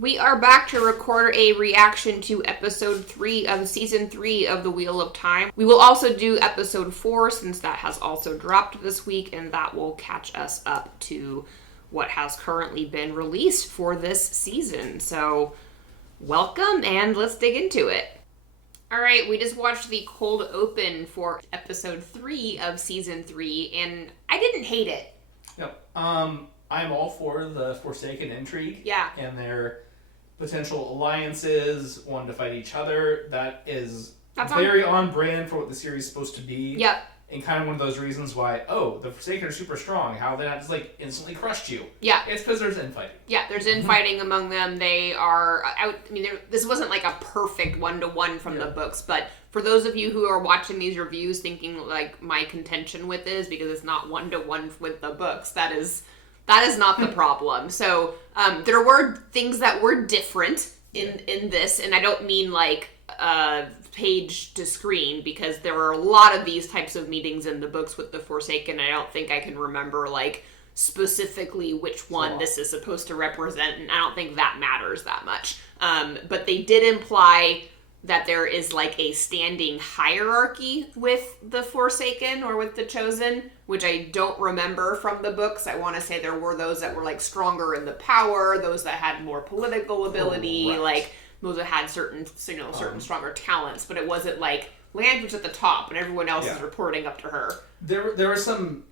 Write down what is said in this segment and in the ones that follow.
We are back to record a reaction to episode 3 of season 3 of The Wheel of Time. We will also do episode 4 since that has also dropped this week, and that will catch us up to what has currently been released for this season. So, welcome, and let's dig into it. Alright, we just watched the cold open for episode 3 of season 3, and I didn't hate it. Yep. I'm all for the Forsaken intrigue. Yeah. And their potential alliances, wanting to fight each other. That's very on brand for what the series is supposed to be. Yep. And kind of one of those reasons why, the Forsaken are super strong. How they not just instantly crushed you. Yeah. It's because there's infighting. Yeah, there's infighting among them. They are, this wasn't like a perfect one-to-one from the books, but for those of you who are watching these reviews thinking like my contention with it is because it's not one-to-one with the books, that is not the problem. So there were things that were different in this, and I don't mean like page to screen, because there were a lot of these types of meetings in the books with the Forsaken. I don't think I can remember like specifically which one this is supposed to represent, and I don't think that matters that much. But they did imply that there is like a standing hierarchy with the Forsaken or with the Chosen, which I don't remember from the books. I want to say there were those that were like stronger in the power, those that had more political ability, like those that had certain stronger talents, but it wasn't like Liandrin's at the top and everyone else is reporting up to her. There were some,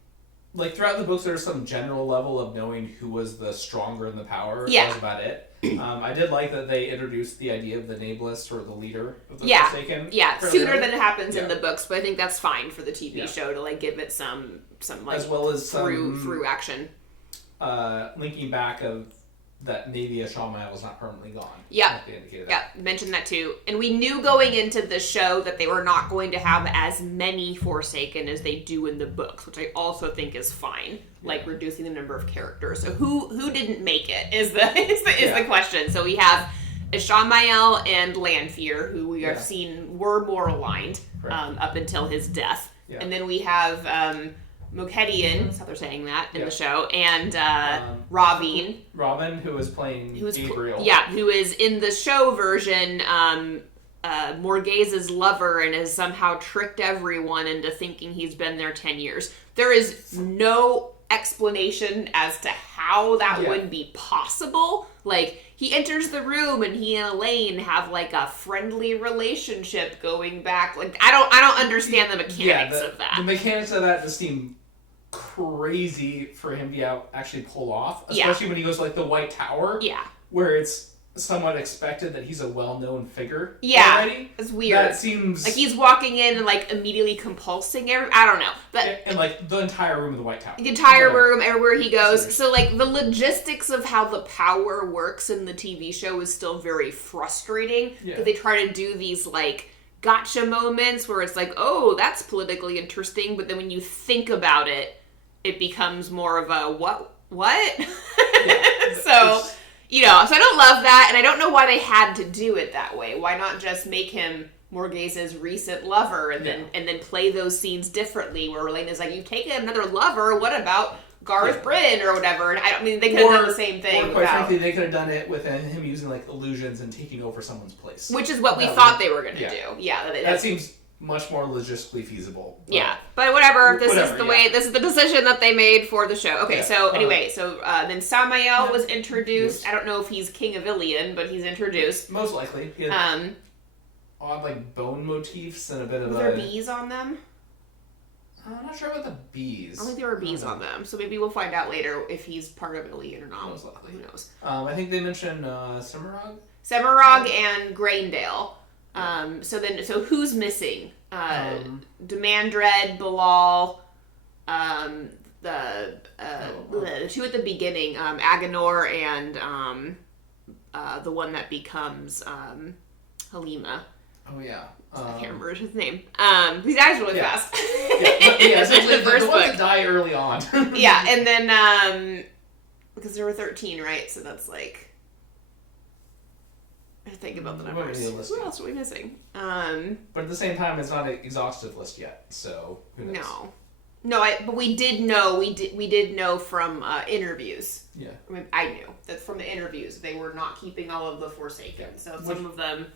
like throughout the books, there was some general level of knowing who was the stronger in the power. Yeah. That was about it. I did like that they introduced the idea of the Nameless or the leader of the Forsaken. Yeah, sooner than it happens in the books, but I think that's fine for the TV show to like give it some like as well as through action. Linking back of that maybe Aiel was not permanently gone. Yeah, mentioned that too. And we knew going into the show that they were not going to have as many Forsaken as they do in the books, which I also think is fine. Like reducing the number of characters. So who didn't make it is the question. So we have Aiel and Lanfear, who we have seen were more aligned up until his death. Yeah. And then we have Moghedian, that's how they're saying that in the show, and Robin, who is playing Gabriel. Who is in the show version Morghese's lover and has somehow tricked everyone into thinking he's been there 10 years. There is no explanation as to how that would be possible. Like, he enters the room and he and Elaine have like a friendly relationship going back. Like, I don't understand the mechanics of that. The mechanics of that just seem crazy for him to actually pull off, especially when he goes to like the White Tower, where it's somewhat expected that he's a well-known figure already. It's weird. That seems like he's walking in and like immediately compulsing I don't know, but and like the entire room of the White Tower, room everywhere he goes. So like the logistics of how the power works in the TV show is still very frustrating. They try to do these like gotcha moments where it's like, oh, that's politically interesting, but then when you think about it, it becomes more of a what? So I don't love that, and I don't know why they had to do it that way. Why not just make him Morghese's recent lover and then play those scenes differently, where Elena's like, you've taken another lover, what about Garth Bryn or whatever? And they could have done the same thing. Or quite frankly, they could have done it with him using like illusions and taking over someone's place. Which is what we thought they were going to do. Yeah. That seems much more logistically feasible. But whatever. This is the way. This is the decision that they made for the show. Okay, so anyway, then Samael was introduced. Yes. I don't know if he's King of Ilion, but he's introduced. Most likely. He had odd like bone motifs and a bit of. Were there bees on them? I'm not sure about the bees. I don't think there were bees on them, so maybe we'll find out later if he's part of Ilion or not. Most likely. Who knows? I think they mentioned Semirog and Graendale. So who's missing? Demandred, Bilal, the two at the beginning, Agenor and the one that becomes Halima. Oh yeah. I can't remember his name. He dies really fast. Essentially the ones that die early on. And then because there were 13, right? So that's like. I think about the numbers. Who else are we missing? But at the same time, it's not an exhaustive list yet, so who knows? No, but we did know. We did know from interviews. Yeah. I mean, I knew that from the interviews they were not keeping all of the Forsaken. So some of them.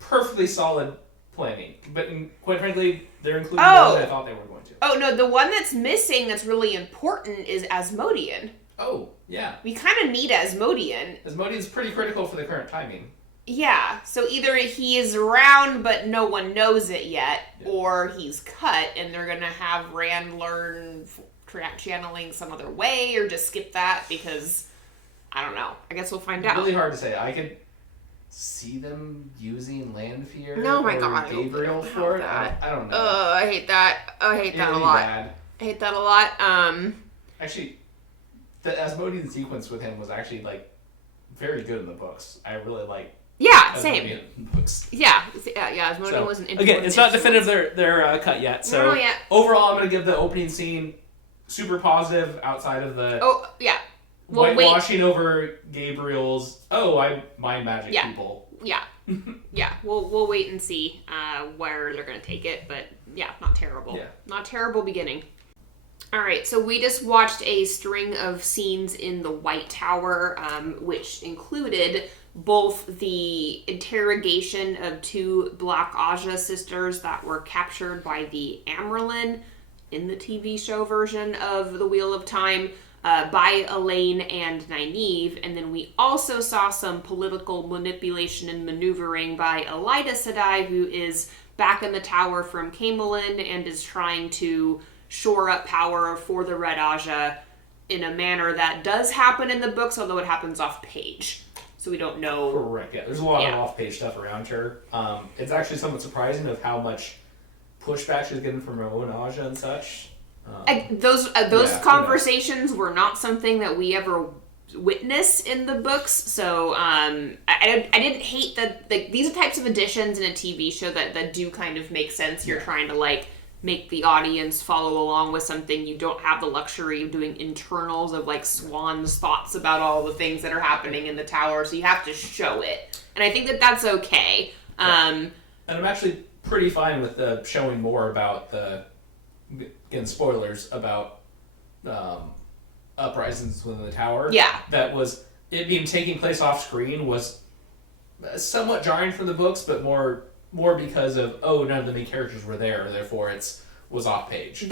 Perfectly solid planning, but quite frankly, they're including more than I thought they were going to. Oh no, the one that's missing that's really important is Asmodean. Oh yeah. We kind of need Asmodean. Asmodean's pretty critical for the current timing. Yeah, so either he is around but no one knows it yet, or he's cut and they're going to have Rand learn channeling some other way, or just skip that because, I don't know. I guess we'll find out. Really hard to say. I could see them using Landfear or Gabriel for it. I don't know. I hate that. I hate that a lot. Bad. I hate that a lot. Actually, the Asmodean sequence with him was actually, like, very good in the books. I really like. Yeah, same. Books. Yeah, Asmodean was an interesting. Again, it's not definitive they're cut yet. So no, yet. Overall, I'm going to give the opening scene super positive outside of the whitewashing over Gabriel's. I mind magic people. Yeah, yeah. We'll wait and see where they're going to take it, but yeah, not terrible. Yeah. Not terrible beginning. All right, so we just watched a string of scenes in the White Tower, which included both the interrogation of 2 Black Aja sisters that were captured by the Amyrlin in the TV show version of The Wheel of Time by Elaine and Nynaeve, and then we also saw some political manipulation and maneuvering by Elaida Sedai, who is back in the tower from Camelin and is trying to shore up power for the Red Aja in a manner that does happen in the books, although it happens off page. So we don't know. Correct, yeah. There's a lot of off-page stuff around her. It's actually somewhat surprising of how much pushback she's getting from her own Aja and such. Those conversations were not something that we ever witness in the books, so I didn't hate that. These are types of additions in a TV show that do kind of make sense. You're trying to, like, make the audience follow along with something. You don't have the luxury of doing internals of, like, Swan's thoughts about all the things that are happening in the tower, so you have to show it. And I think that that's okay. And I'm actually pretty fine with showing more about again, spoilers, about uprisings within the tower. Yeah. That was, it being taking place off screen was somewhat jarring from the books, but more because of, none of the main characters were there, therefore was off page. In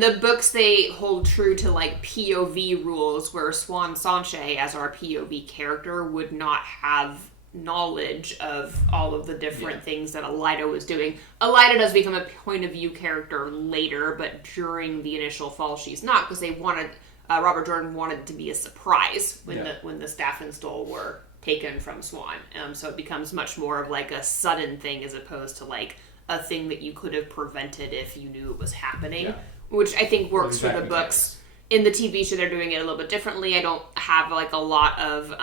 the books they hold true to, like, POV rules, where Swan Sanche, as our POV character, would not have knowledge of all of the different things that Elaida was doing. Elaida does become a point of view character later, but during the initial fall she's not, because they wanted Robert Jordan wanted it to be a surprise when the staff and Stoll were taken from Swan. So it becomes much more of, like, a sudden thing as opposed to, like, a thing that you could have prevented if you knew it was happening, which I think works for the books. In the TV show, they're doing it a little bit differently. I don't have, like, a lot of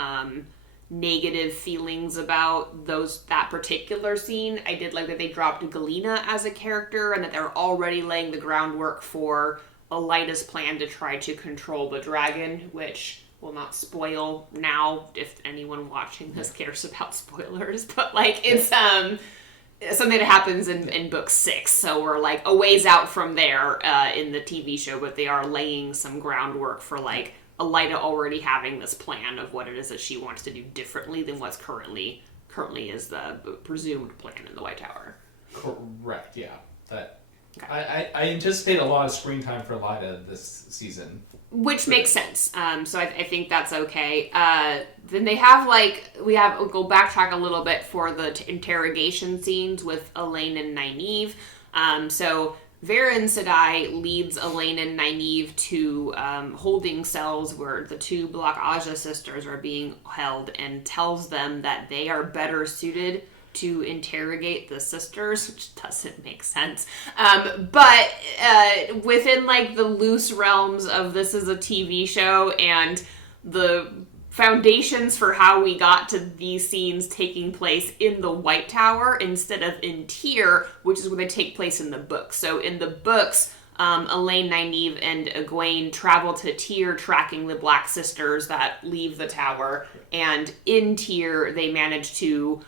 negative feelings about that particular scene. I did like that they dropped Galena as a character and that they're already laying the groundwork for Elaida's plan to try to control the dragon, which will not spoil now if anyone watching this cares about spoilers, but, like, it's something that happens in book 6, so we're, like, a ways out from there in the TV show, but they are laying some groundwork for, like, Elaida already having this plan of what it is that she wants to do differently than what's currently is the presumed plan in the White Tower. Correct, yeah. I anticipate a lot of screen time for Elaida this season. Which makes sense. So I think that's okay. Then they have, we'll go backtrack a little bit for the interrogation scenes with Elaine and Nynaeve. So Varen Sedai leads Elaine and Nynaeve to holding cells where the 2 Black Aja sisters are being held, and tells them that they are better suited to interrogate the sisters, which doesn't make sense. But within, like, the loose realms of this is a TV show and the foundations for how we got to these scenes taking place in the White Tower instead of in Tyr, which is where they take place in the books. So in the books, Elaine, Nynaeve, and Egwene travel to Tyr tracking the Black Sisters that leave the tower, and in Tyr they manage to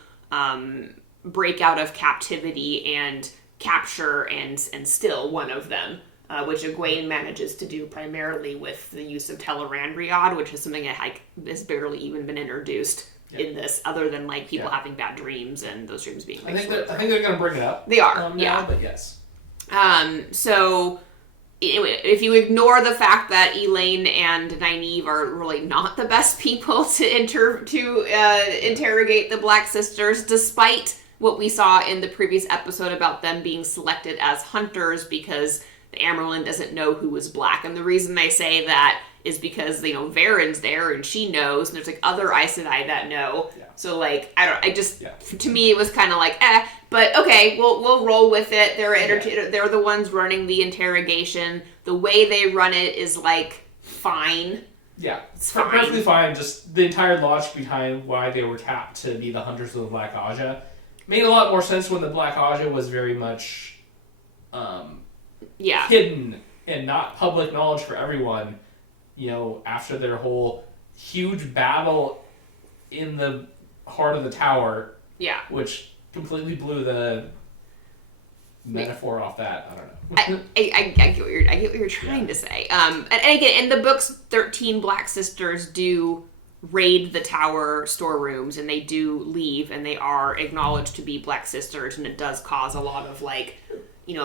break out of captivity and capture and still one of them. which Egwene manages to do primarily with the use of Tel'aran'rhiod, which is something that has barely even been introduced in this, other than like people having bad dreams and those dreams being. Like, I think they're going to bring it up. They are, now, but yes. So if you ignore the fact that Elaine and Nynaeve are really not the best people to interrogate the Black Sisters, despite what we saw in the previous episode about them being selected as hunters because the Amyrlin doesn't know who is black. And the reason they say that is because, Varen's there and she knows, and there's like other Aes Sedai that know. Yeah. So like, to me it was kind of like, but okay, we'll roll with it. They're the ones running the interrogation. The way they run it is like fine. Yeah, it's perfectly fine. Just the entire logic behind why they were tapped to be the hunters of the Black Aja made a lot more sense when the Black Aja was very much hidden and not public knowledge for everyone. After their whole huge battle in the heart of the tower, which completely blew the metaphor off that. I don't know. I get what you're trying to say. And again, in the books, 13 Black Sisters do raid the tower storerooms, and they do leave, and they are acknowledged to be Black Sisters, and it does cause a lot of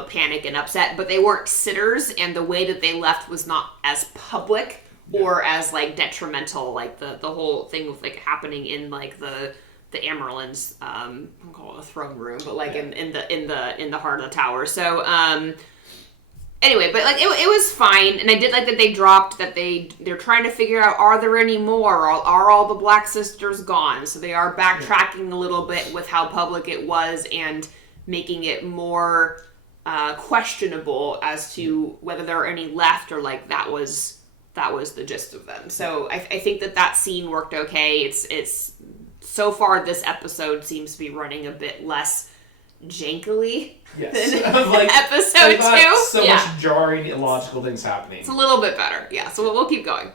panic and upset. But they weren't sitters, and the way that they left was not as public or as detrimental. Like the whole thing with happening in the Amyrlin's I'll call it a throne room, but in the heart of the tower. So anyway, but it was fine, and I did like that they dropped that they're trying to figure out, are there any more? Are all the Black Sisters gone? So they are backtracking a little bit with how public it was and making it more questionable as to whether there are any left, or that was the gist of them. So I think that scene worked okay. It's so far this episode seems to be running a bit less jankily than episode 2. So much jarring, illogical things happening. It's a little bit better. Yeah, so we'll keep going.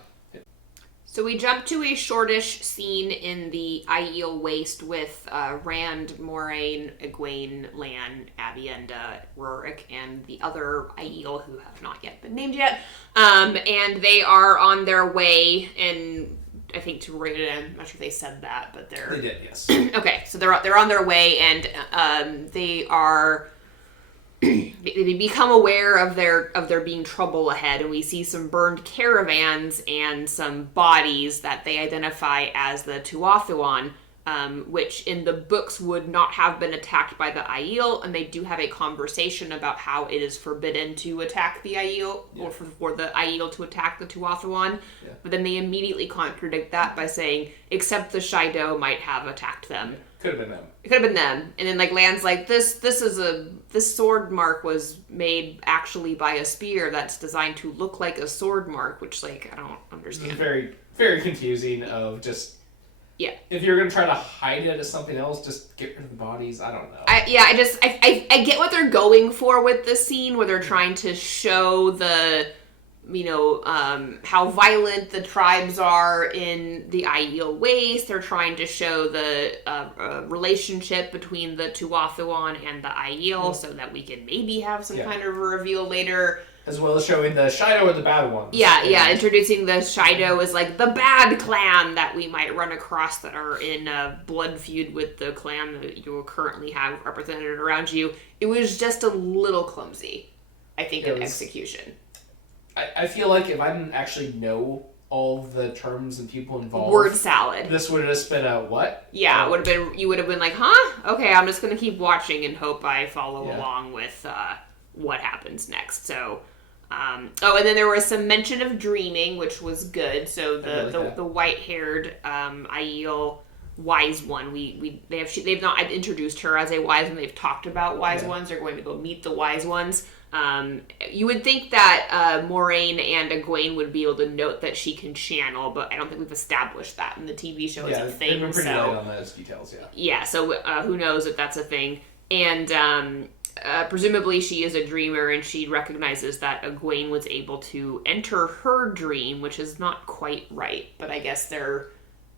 So we jump to a shortish scene in the Aiel Waste with Rand, Moraine, Egwene, Lan, Avienda, Rurik, and the other Aiel who have not yet been named yet. And they are on their way, and I think to Raiden, I'm not sure if they said that, but they did, yes. Okay, so they're on their way, and they are they become aware of there being trouble ahead, and we see some burned caravans and some bodies that they identify as the Tuathuan, which in the books would not have been attacked by the Aiel, and they do have a conversation about how it is forbidden to attack the Aiel, or for the Aiel to attack the Tuathuan, but then they immediately contradict that by saying, except the Shaido might have attacked them. Could have been them. It could have been them. And then Lan's like, this sword mark was made actually by a spear that's designed to look like a sword mark, which I don't understand. It's very, very confusing of just... Yeah. If you're going to try to hide it as something else, just get rid of the bodies. I don't know. I get what they're going for with this scene, where they're trying to show the, how violent the tribes are in the Aiel Waste. They're trying to show the relationship between the Tuathuan and the Aiel, so that we can maybe have some kind of a reveal later. As well as showing the Shaido are the bad ones. Yeah, introducing the Shaido as the bad clan that we might run across that are in a blood feud with the clan that you currently have represented around you. It was just a little clumsy, I think, in execution. I feel like if I didn't actually know all the terms and people involved... Word salad. This would have just been a what? Yeah, you would have been like, huh? Okay, I'm just going to keep watching and hope I follow along with what happens next. So... and then there was some mention of dreaming, which was good. So the white-haired Aiel wise one, they've not introduced her as a wise one. They've talked about wise ones. They're going to go meet the wise ones. You would think that Moraine and Egwene would be able to note that she can channel, but I don't think we've established that in the TV show as a thing. They've been pretty light on those details. Yeah. So who knows if that's a thing? And presumably she is a dreamer, and she recognizes that Egwene was able to enter her dream, which is not quite right, but I guess they're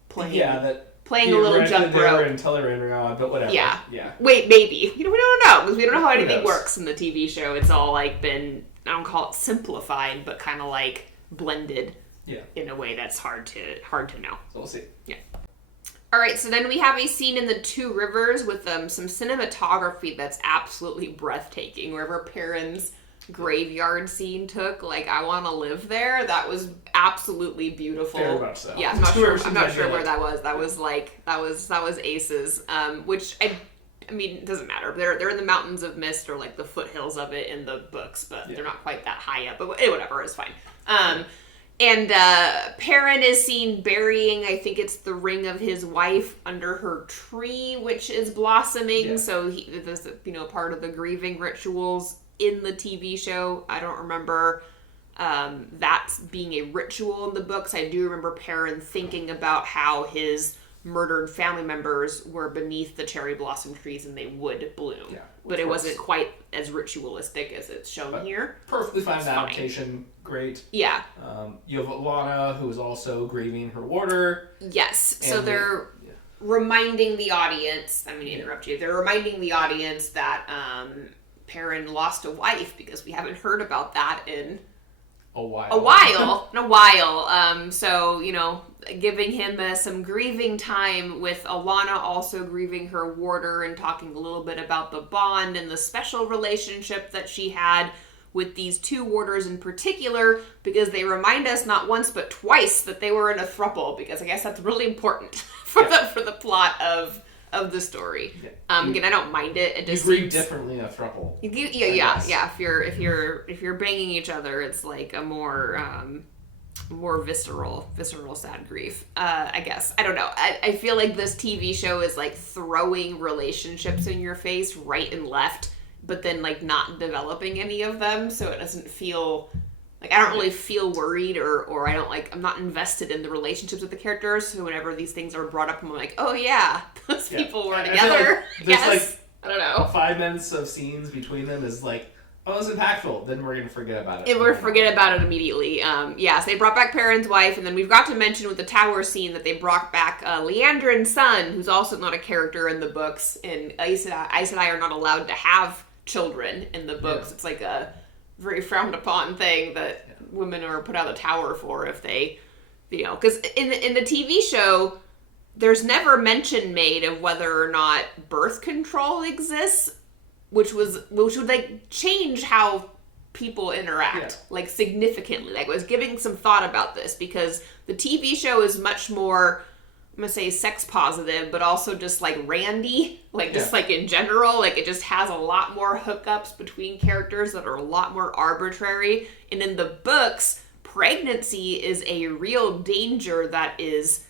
playing a little jump rope. They were in Tel'aran'rhiod, but whatever. Yeah. Wait, maybe. We don't know, because we don't know how anything works in the TV show. It's all been I don't call it simplified, but kind of like blended Yeah. in a way that's hard to know. So we'll see. Yeah. All right, so then we have a scene in the Two Rivers with some cinematography that's absolutely breathtaking. Wherever Perrin's graveyard scene took, like, I want to live there. That was absolutely beautiful. Very much so. Yeah, I'm not sure where that was. That was aces. Which I mean, it doesn't matter. They're in the mountains of mist or like the foothills of it in the books, but they're not quite that high up. But whatever, it's fine. And Perrin is seen burying, I think it's the ring of his wife under her tree, which is blossoming. Yeah. So this, part of the grieving rituals in the TV show. I don't remember that being a ritual in the books. I do remember Perrin thinking about how his murdered family members were beneath the cherry blossom trees and they would bloom. Yeah, but it wasn't quite as ritualistic as it's shown here. Perfectly fine adaptation. Great. Yeah. You have Alana, who is also grieving her warder. Yes. So they're reminding the audience, interrupt you. They're reminding the audience that Perrin lost a wife because we haven't heard about that in a while. So, giving him some grieving time with Alana also grieving her warder and talking a little bit about the bond and the special relationship that she had with these two warders in particular, because they remind us not once but twice that they were in a throuple, because I guess that's really important for the plot of the story. Yeah. Again, I don't mind it. It just you grieve differently in a throuple. Yeah. If you're banging each other, it's like a more visceral sad grief. I guess I don't know. I feel like this TV show is like throwing relationships in your face right and left, but then like not developing any of them, so it doesn't feel like I don't really feel worried or I don't I'm not invested in the relationships with the characters. So whenever these things are brought up, I'm like, oh yeah, those people were together. There's I don't know. 5 minutes of scenes between them is like, oh, it's impactful. Then we're gonna forget about it. And we're forget about it immediately. So they brought back Perrin's wife, and then we've got to mention with the tower scene that they brought back Liandrin's son, who's also not a character in the books. And Aes Sedai are not allowed to have children in the books. Yeah. It's like a very frowned upon thing that women are put out of the tower for if they, because in the TV show, there's never mention made of whether or not birth control exists, which would like change how people interact significantly. I was giving some thought about this because the TV show is much more, I'm gonna say sex positive, but also just like randy, just like in general, like it just has a lot more hookups between characters that are a lot more arbitrary. And in the books, pregnancy is a real danger that is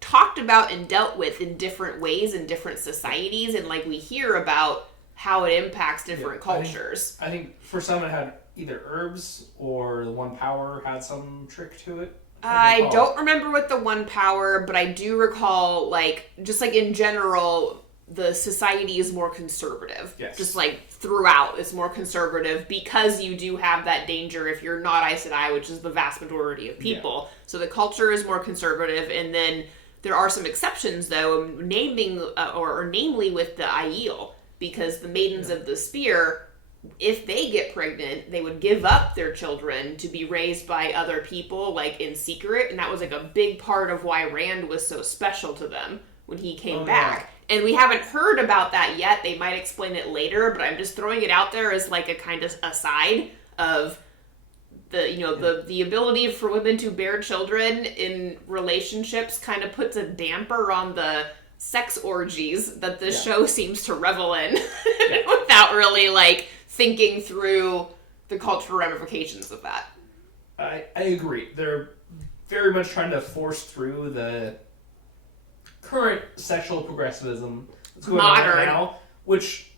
talked about and dealt with in different ways in different societies, and we hear about how it impacts different cultures. I think for some it had either herbs or the one power had some trick to it. I don't remember with the one power, but I do recall, just in general, the society is more conservative. Yes. Just, throughout, it's more conservative because you do have that danger if you're not Aes Sedai, which is the vast majority of people. Yeah. So the culture is more conservative, and then there are some exceptions, though, namely with the Aiel, because the Maidens of the Spear, if they get pregnant, they would give up their children to be raised by other people, in secret. And that was, a big part of why Rand was so special to them when he came back. Yeah. And we haven't heard about that yet. They might explain it later, but I'm just throwing it out there as, a kind of aside of the ability for women to bear children in relationships kind of puts a damper on the sex orgies that this show seems to revel in without really, thinking through the cultural ramifications of that. I agree. They're very much trying to force through the current sexual progressivism that's going on right now, which,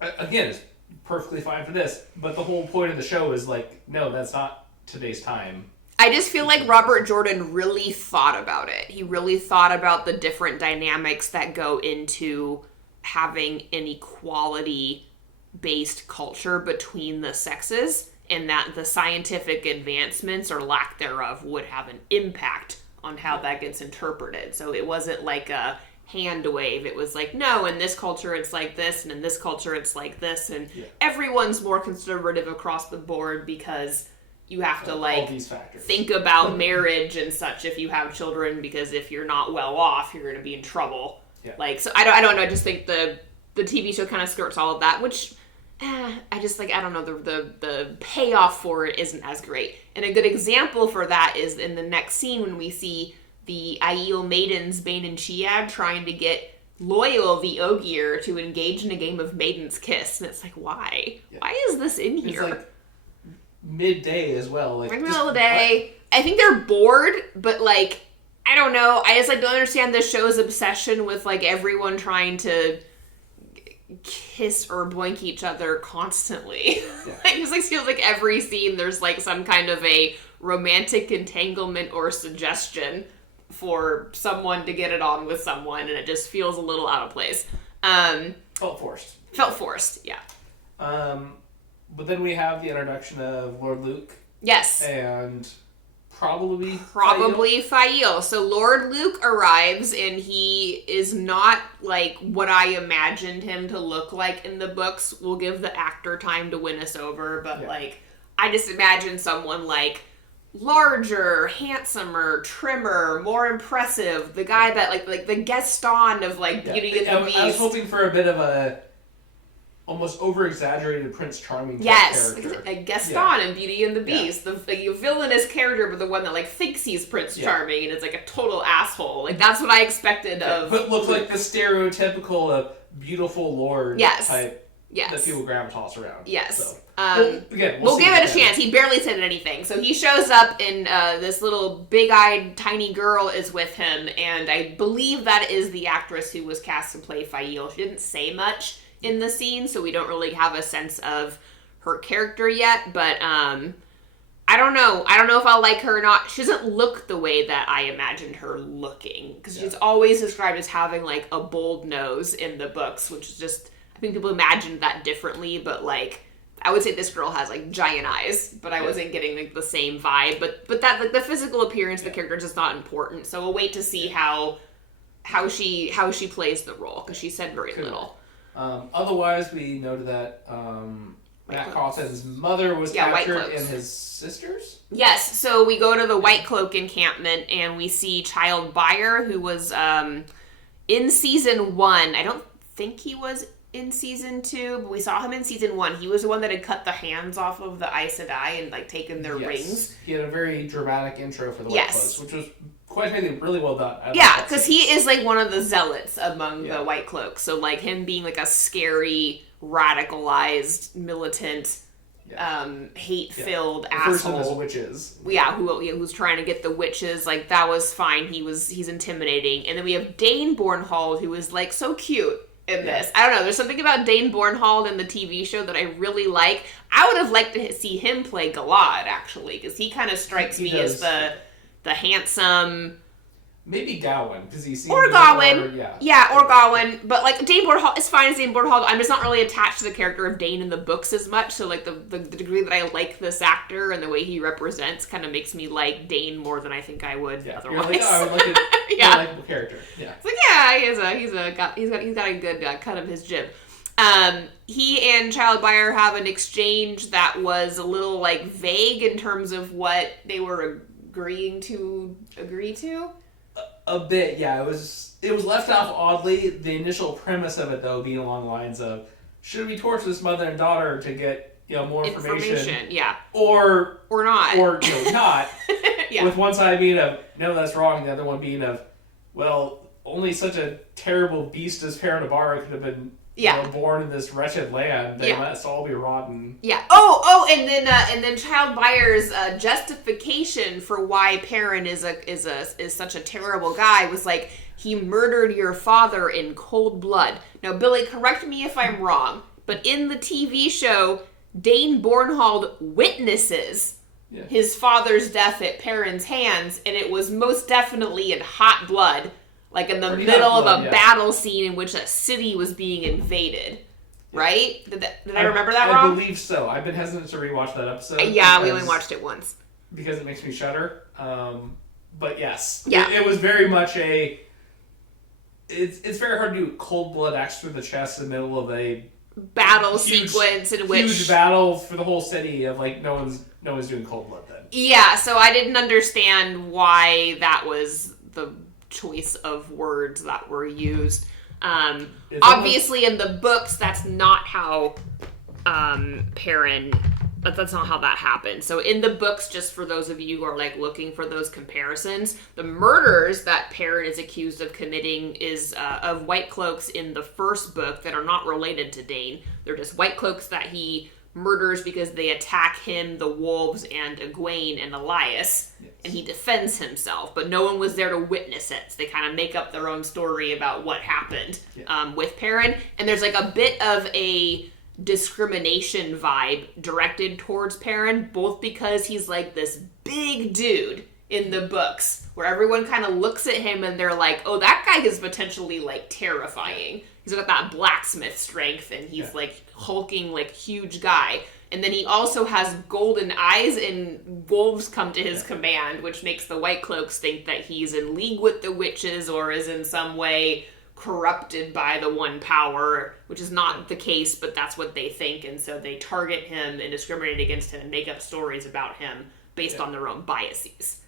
again, is perfectly fine for this, but the whole point of the show is no, that's not today's time. I just feel like Robert Jordan really thought about it. He really thought about the different dynamics that go into having an equality-based culture between the sexes, and that the scientific advancements or lack thereof would have an impact on how that gets interpreted. So it wasn't hand wave. It was like, no, in this culture it's like this, and in this culture it's like this, and everyone's more conservative across the board because you have to like think about marriage and such if you have children, because if you're not well off, you're going to be in trouble. Yeah. Like, so I don't know. I just think the TV show kind of skirts all of that, which I just like, I don't know, the payoff for it isn't as great. And a good example for that is in the next scene when we see the Aiel maidens, Bane and Chiad, trying to get Loyal, the Ogier, to engage in a game of Maiden's Kiss. And it's like, why? Yeah. Why is this in here? It's like midday as well. Like, middle of the day. What? I think they're bored, but like, I don't know. I just like don't understand the show's obsession with like everyone trying to kiss or boink each other constantly. Yeah. It just like feels like every scene there's like some kind of a romantic entanglement or suggestion for someone to get it on with someone, and it just feels a little out of place. Felt forced. Yeah. But then we have the introduction of Lord Luke. Yes. And probably Fael. So Lord Luke arrives, and he is not like what I imagined him to look like in the books. We'll give the actor time to win us over, but like, I just imagine someone like larger, handsomer, trimmer, more impressive. The guy that like the Gaston of like Beauty and the Beast. I was hoping for a bit of a almost over-exaggerated Prince Charming character. A Gaston in Beauty and the Beast. The villainous character, but the one that like thinks he's Prince Charming and is like a total asshole. Like, that's what I expected of... But looks like the stereotypical beautiful lord type that people gravitas around. Yes. So. We'll give it a chance. He barely said anything. So he shows up, and this little big-eyed tiny girl is with him, and I believe that is the actress who was cast to play Fael. She didn't say much in the scene, so we don't really have a sense of her character yet, but I don't know. I don't know if I'll like her or not. She doesn't look the way that I imagined her looking, because she's always described as having like a bold nose in the books, which is just, I think people imagined that differently, but like, I would say this girl has like giant eyes, but I wasn't getting like the same vibe, but that like the physical appearance of the character is just not important, so we'll wait to see how she plays the role, because she said very little. Otherwise, we noted that Matt Cawthon's mother was captured, and his sisters? Yes, so we go to the Whitecloak encampment, and we see Child Buyer, who was in Season 1. I don't think he was in Season 2, but we saw him in Season 1. He was the one that had cut the hands off of the Aes Sedai and like taken their rings. He had a very dramatic intro for the Whitecloaks, which was quite really well done. Because he is like one of the zealots among the Whitecloaks. So like him being like a scary, radicalized, militant, hate-filled asshole. First of his witches. Yeah, who's trying to get the witches. Like, that was fine. He's intimidating. And then we have Dane Bornhold, who is like so cute in this. I don't know. There's something about Dane Bornhold in the TV show that I really like. I would have liked to see him play Galad, actually, because he kind of strikes me as the handsome... Maybe Gawain, because he seems... Or Gawain. Or Gawain. But, like, Dane Bornhold is fine as Dane Bornhold. I'm just not really attached to the character of Dane in the books as much, so, like, the degree that I like this actor and the way he represents kind of makes me like Dane more than I think I would otherwise. You're like, I would like a likable character. Yeah. It's like, he's got a good cut of his jib. He and Child Buyer have an exchange that was a little, like, vague in terms of what they were agreeing to agree to. A bit, yeah. It was left off oddly. The initial premise of it, though, being along the lines of, should we torture this mother and daughter to get more information? Yeah. Or not. Or not. Yeah. With one side being of, no, that's wrong, and the other one being of, well, only such a terrible beast as Paranabara could have been born in this wretched land. They must all be rotten. Yeah. Oh, and then Child Buyer's justification for why Perrin is such a terrible guy was like, he murdered your father in cold blood. Now, Billy, correct me if I'm wrong, but in the TV show, Dane Bornhold witnesses his father's death at Perrin's hands, and it was most definitely in hot blood. Like in the middle of a battle scene in which a city was being invaded. Right? Did I remember that wrong? I believe so. I've been hesitant to rewatch that episode. Yeah, we only watched it once. Because it makes me shudder. But yes. Yeah. It was very much it it's very hard to do cold blood axe through the chest in the middle of a battle sequence in which huge battle for the whole city of like no one's doing cold blood then. Yeah, so I didn't understand why that was the choice of words that were used. Obviously, in the books, that's not how Perrin. That's not how that happened. So in the books, just for those of you who are like looking for those comparisons, the murders that Perrin is accused of committing is of Whitecloaks in the first book that are not related to Dane. They're just Whitecloaks that he murders because they attack him, the wolves, and Egwene and Elias, and he defends himself. But no one was there to witness it. So they kind of make up their own story about what happened with Perrin. And there's like a bit of a discrimination vibe directed towards Perrin, both because he's like this big dude in the books where everyone kind of looks at him and they're like, oh, that guy is potentially like terrifying. He's got that blacksmith strength and he's like hulking like huge guy. And then he also has golden eyes and wolves come to his command, which makes the Whitecloaks think that he's in league with the witches or is in some way corrupted by the one power, which is not the case, but that's what they think, and so they target him and discriminate against him and make up stories about him based on their own biases.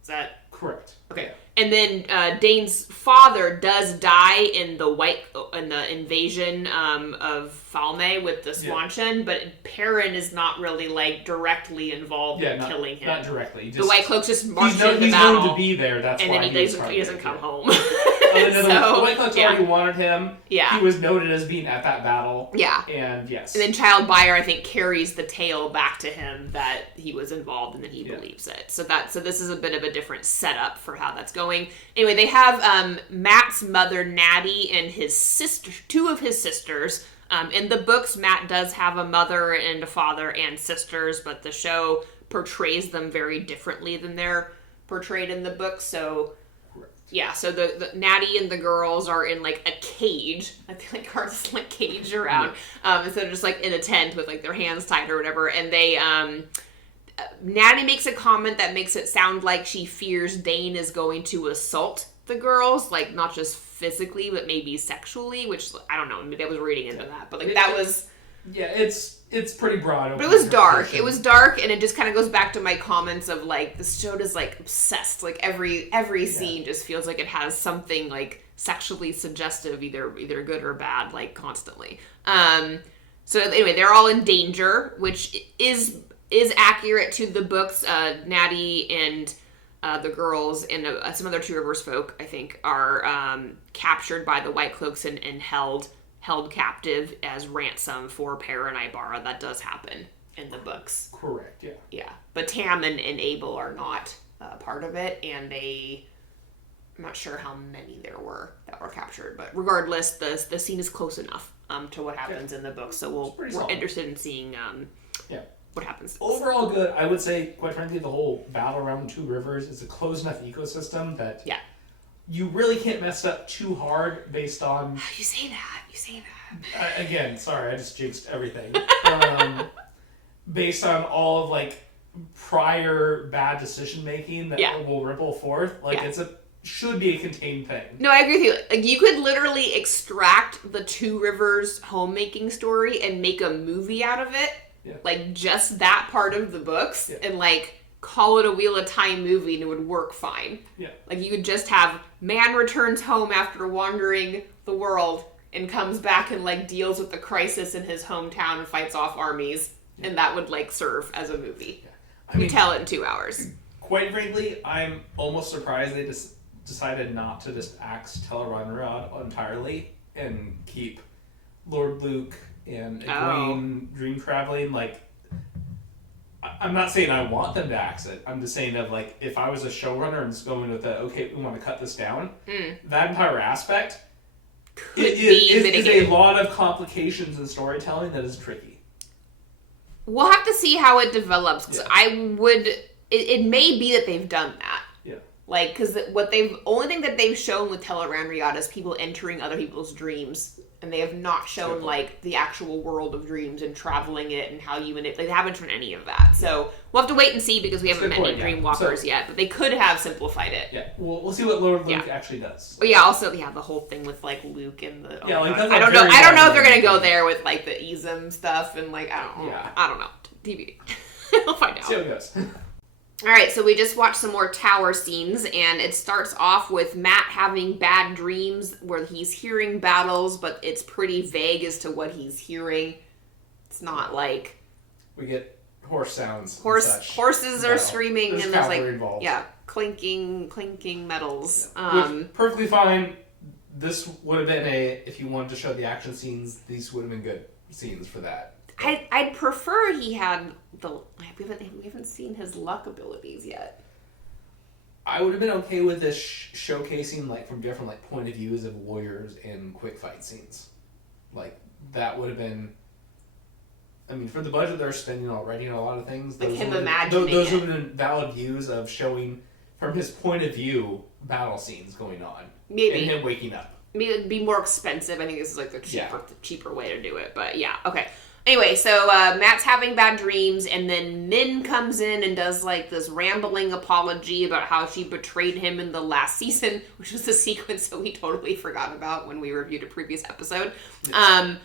Is that correct? Okay. And then Dane's father does die in the invasion of Falme with the Swanshan, but Perrin is not really like directly involved in killing him. Not directly. The Whitecloaks just march into battle. He's known to be there. That's and why then he doesn't come home. The Whitecloaks already wanted him. Yeah. He was noted as being at that battle. Yeah. And yes. And then Child Buyer, I think, carries the tale back to him that he was involved and that he believes it. So this is a bit of a different setup for how that's going. Anyway, they have Matt's mother, Natty, and his sister, two of his sisters. In the books, Matt does have a mother and a father and sisters, but the show portrays them very differently than they're portrayed in the books. So yeah, so the Natty and the girls are in like a cage. I feel like ours is like caged around. Instead of just like in a tent with like their hands tied or whatever. And they Natty makes a comment that makes it sound like she fears Dane is going to assault the girls, like not just physically, but maybe sexually, which I don't know, maybe I was reading into that. But like that was it's pretty broad. But it was dark. It was dark, and it just kind of goes back to my comments of like this show is like obsessed. Like every scene just feels like it has something like sexually suggestive, either good or bad, like constantly. So anyway, they're all in danger, which is accurate to the books. Natty and the girls and some other Two Rivers folk, I think, are captured by the Whitecloaks and held captive as ransom for Perrin and Ibarra. That does happen in the books. Correct, yeah. Yeah, but Tam and Abel are not part of it, and I'm not sure how many there were that were captured, but regardless, the scene is close enough to what happens in the books, so we're interested in seeing what happens. Overall good. I would say, quite frankly, the whole battle around Two Rivers is a closed enough ecosystem that you really can't mess up too hard based on... You say that. Again, sorry, I just jinxed everything. Based on all of, like, prior bad decision-making that will ripple forth. Like, should be a contained thing. No, I agree with you. Like, you could literally extract the Two Rivers homemaking story and make a movie out of it. Yeah. Like, just that part of the books, and, like, call it a Wheel of Time movie and it would work fine. Yeah. Like, you could just have man returns home after wandering the world and comes back and, like, deals with the crisis in his hometown and fights off armies, and that would, like, serve as a movie. Yeah. You tell it in 2 hours. Quite frankly, I'm almost surprised they decided not to just axe Tel'aran'rhiod entirely and keep Lord Luke and Egwene dream traveling. Like, I'm not saying I want them to axe it. I'm just saying that, like, if I was a showrunner and just going with we want to cut this down, that entire aspect is a lot of complications in storytelling that is tricky. We'll have to see how it develops, because it may be that they've done that. Yeah. Like, because only thing that they've shown with Tel'aran'rhiod is people entering other people's dreams And they have not shown, like, the actual world of dreams and traveling it and how you manipulate. They haven't shown any of that. So we'll have to wait and see because we haven't met any Dreamwalkers yet. But they could have simplified it. Yeah, we'll see what Lord Luke actually does. But also, the whole thing with, like, Luke and the... I don't know if they're going to go there with, like, the Izum stuff and, like, I don't know. TBD. We'll find out. See how it goes. Alright, so we just watched some more tower scenes, and it starts off with Matt having bad dreams where he's hearing battles, but it's pretty vague as to what he's hearing. It's not like... We get horse sounds. Horses are screaming, there's and there's like... involved. Clinking metals. Which, perfectly fine. This would have been if you wanted to show the action scenes, these would have been good scenes for that. I'd prefer he had we haven't seen his luck abilities yet. I would have been okay with this showcasing like from different like point of views of warriors in quick fight scenes. Like that would have been. I mean, for the budget they're spending already on a lot of things, like those him imagining those would have been valid views of showing from his point of view battle scenes going on. Maybe and him waking up. Maybe it'd be more expensive. I think this is like the cheaper way to do it. But yeah, okay. Anyway, so Matt's having bad dreams, and then Min comes in and does like this rambling apology about how she betrayed him in the last season, which was a sequence that we totally forgot about when we reviewed a previous episode. Yes.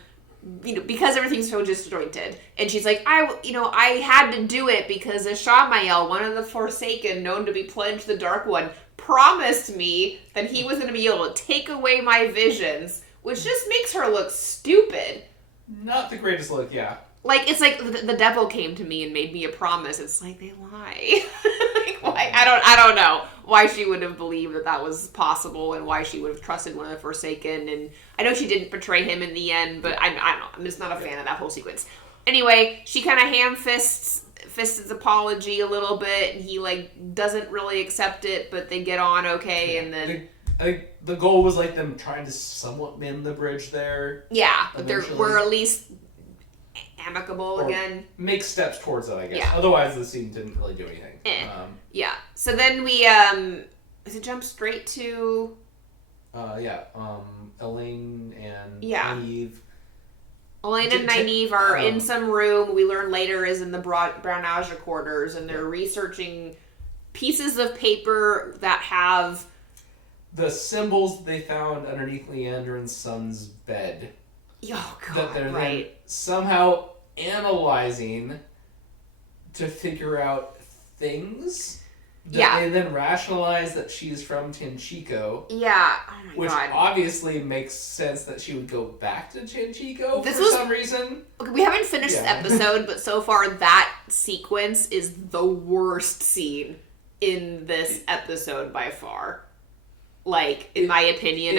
Because everything's so disjointed. And she's like, I had to do it because Ishamael, one of the Forsaken, known to be pledged the Dark One, promised me that he was going to be able to take away my visions, which just makes her look stupid. Not the greatest look, yeah. Like, it's like the devil came to me and made me a promise. It's like, they lie. Like, why? I don't know why she would have believed that was possible and why she would have trusted one of the Forsaken. And I know she didn't betray him in the end, but I don't know. I'm just not a fan of that whole sequence. Anyway, she kind of ham-fists his apology a little bit. And he, like, doesn't really accept it, but they get on okay, and then... I think the goal was like them trying to somewhat mend the bridge there. Yeah, but we're at least amicable again. Make steps towards it, I guess. Yeah. Otherwise, the scene didn't really do anything. Yeah. So then we does it jump straight to? Elaine and Nynaeve. Elaine and Nynaeve are in some room. We learn later is in the Brownage quarters, and they're researching pieces of paper that have. The symbols they found underneath Liandrin's son's bed. Oh, God, that they're then somehow analyzing to figure out things. That they then rationalize that she's from Tenchiko. Yeah. Oh, my which God. obviously makes sense that she would go back to Tenchiko some reason. Okay, we haven't finished the episode, but so far that sequence is the worst scene in this episode by far. Like, in my opinion,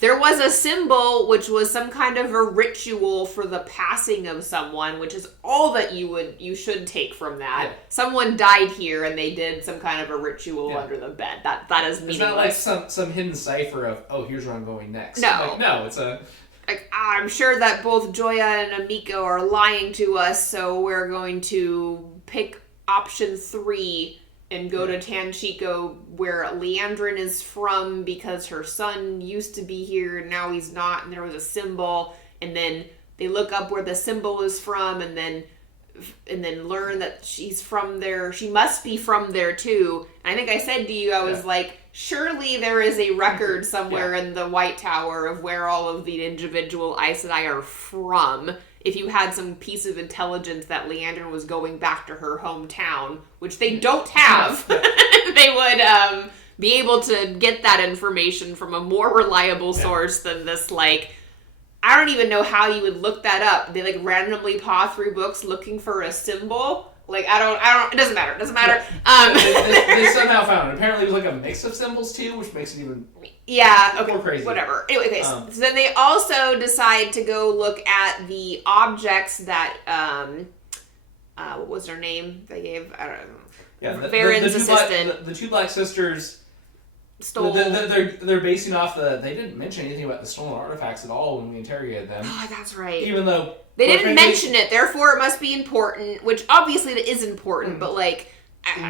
there was a symbol which was some kind of a ritual for the passing of someone, which is all that you should take from that. Yeah. Someone died here and they did some kind of a ritual under the bed. That is meaningless. It's not like some hidden cipher of, here's where I'm going next. No. It's a... Like, I'm sure that both Joya and Amiko are lying to us, so we're going to pick option 3 and go to Tenchiko, where Liandrin is from, because her son used to be here, and now he's not, and there was a symbol, and then they look up where the symbol is from, and then learn that she's from there. She must be from there, too. And I think I said to you, I was like, surely there is a record somewhere in the White Tower of where all of the individual Aes Sedai are from. If you had some piece of intelligence that Liandrin was going back to her hometown, which they don't have, they would be able to get that information from a more reliable source than this, like, I don't even know how you would look that up. They, like, randomly paw through books looking for a symbol. Like, I don't, it doesn't matter. They somehow found it. Apparently it was like a mix of symbols, too, which makes it even more crazy. Whatever. Anyway, okay, so then they also decide to go look at the objects that, what was her name? They gave, I don't know. Yeah, Varen's assistant. The two black sisters stole. They're basing off they didn't mention anything about the stolen artifacts at all when we interrogated them. Oh, that's right. Even though they didn't mention it, therefore it must be important, which obviously it is important, but like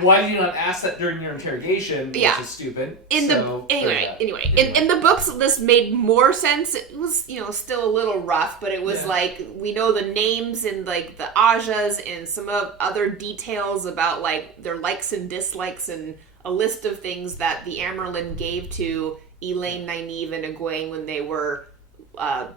Why did you not ask that during your interrogation? Which is stupid. In the books, this made more sense. It was, still a little rough, but it was like, we know the names and like the Ajas and some of other details about like their likes and dislikes and a list of things that the Amyrlin gave to Elaine, Nynaeve, and Egwene when they were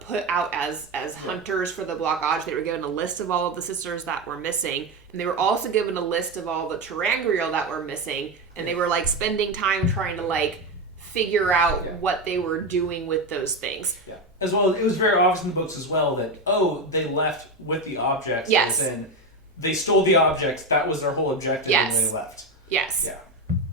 put out as hunters for the Blockage. They were given a list of all of the sisters that were missing, and they were also given a list of all the Terangrial that were missing, and they were like spending time trying to like figure out what they were doing with those things. Yeah. As well, it was very obvious in the books as well that they left with the objects. Yes. And they stole the objects. That was their whole objective when they left. Yes. Yeah.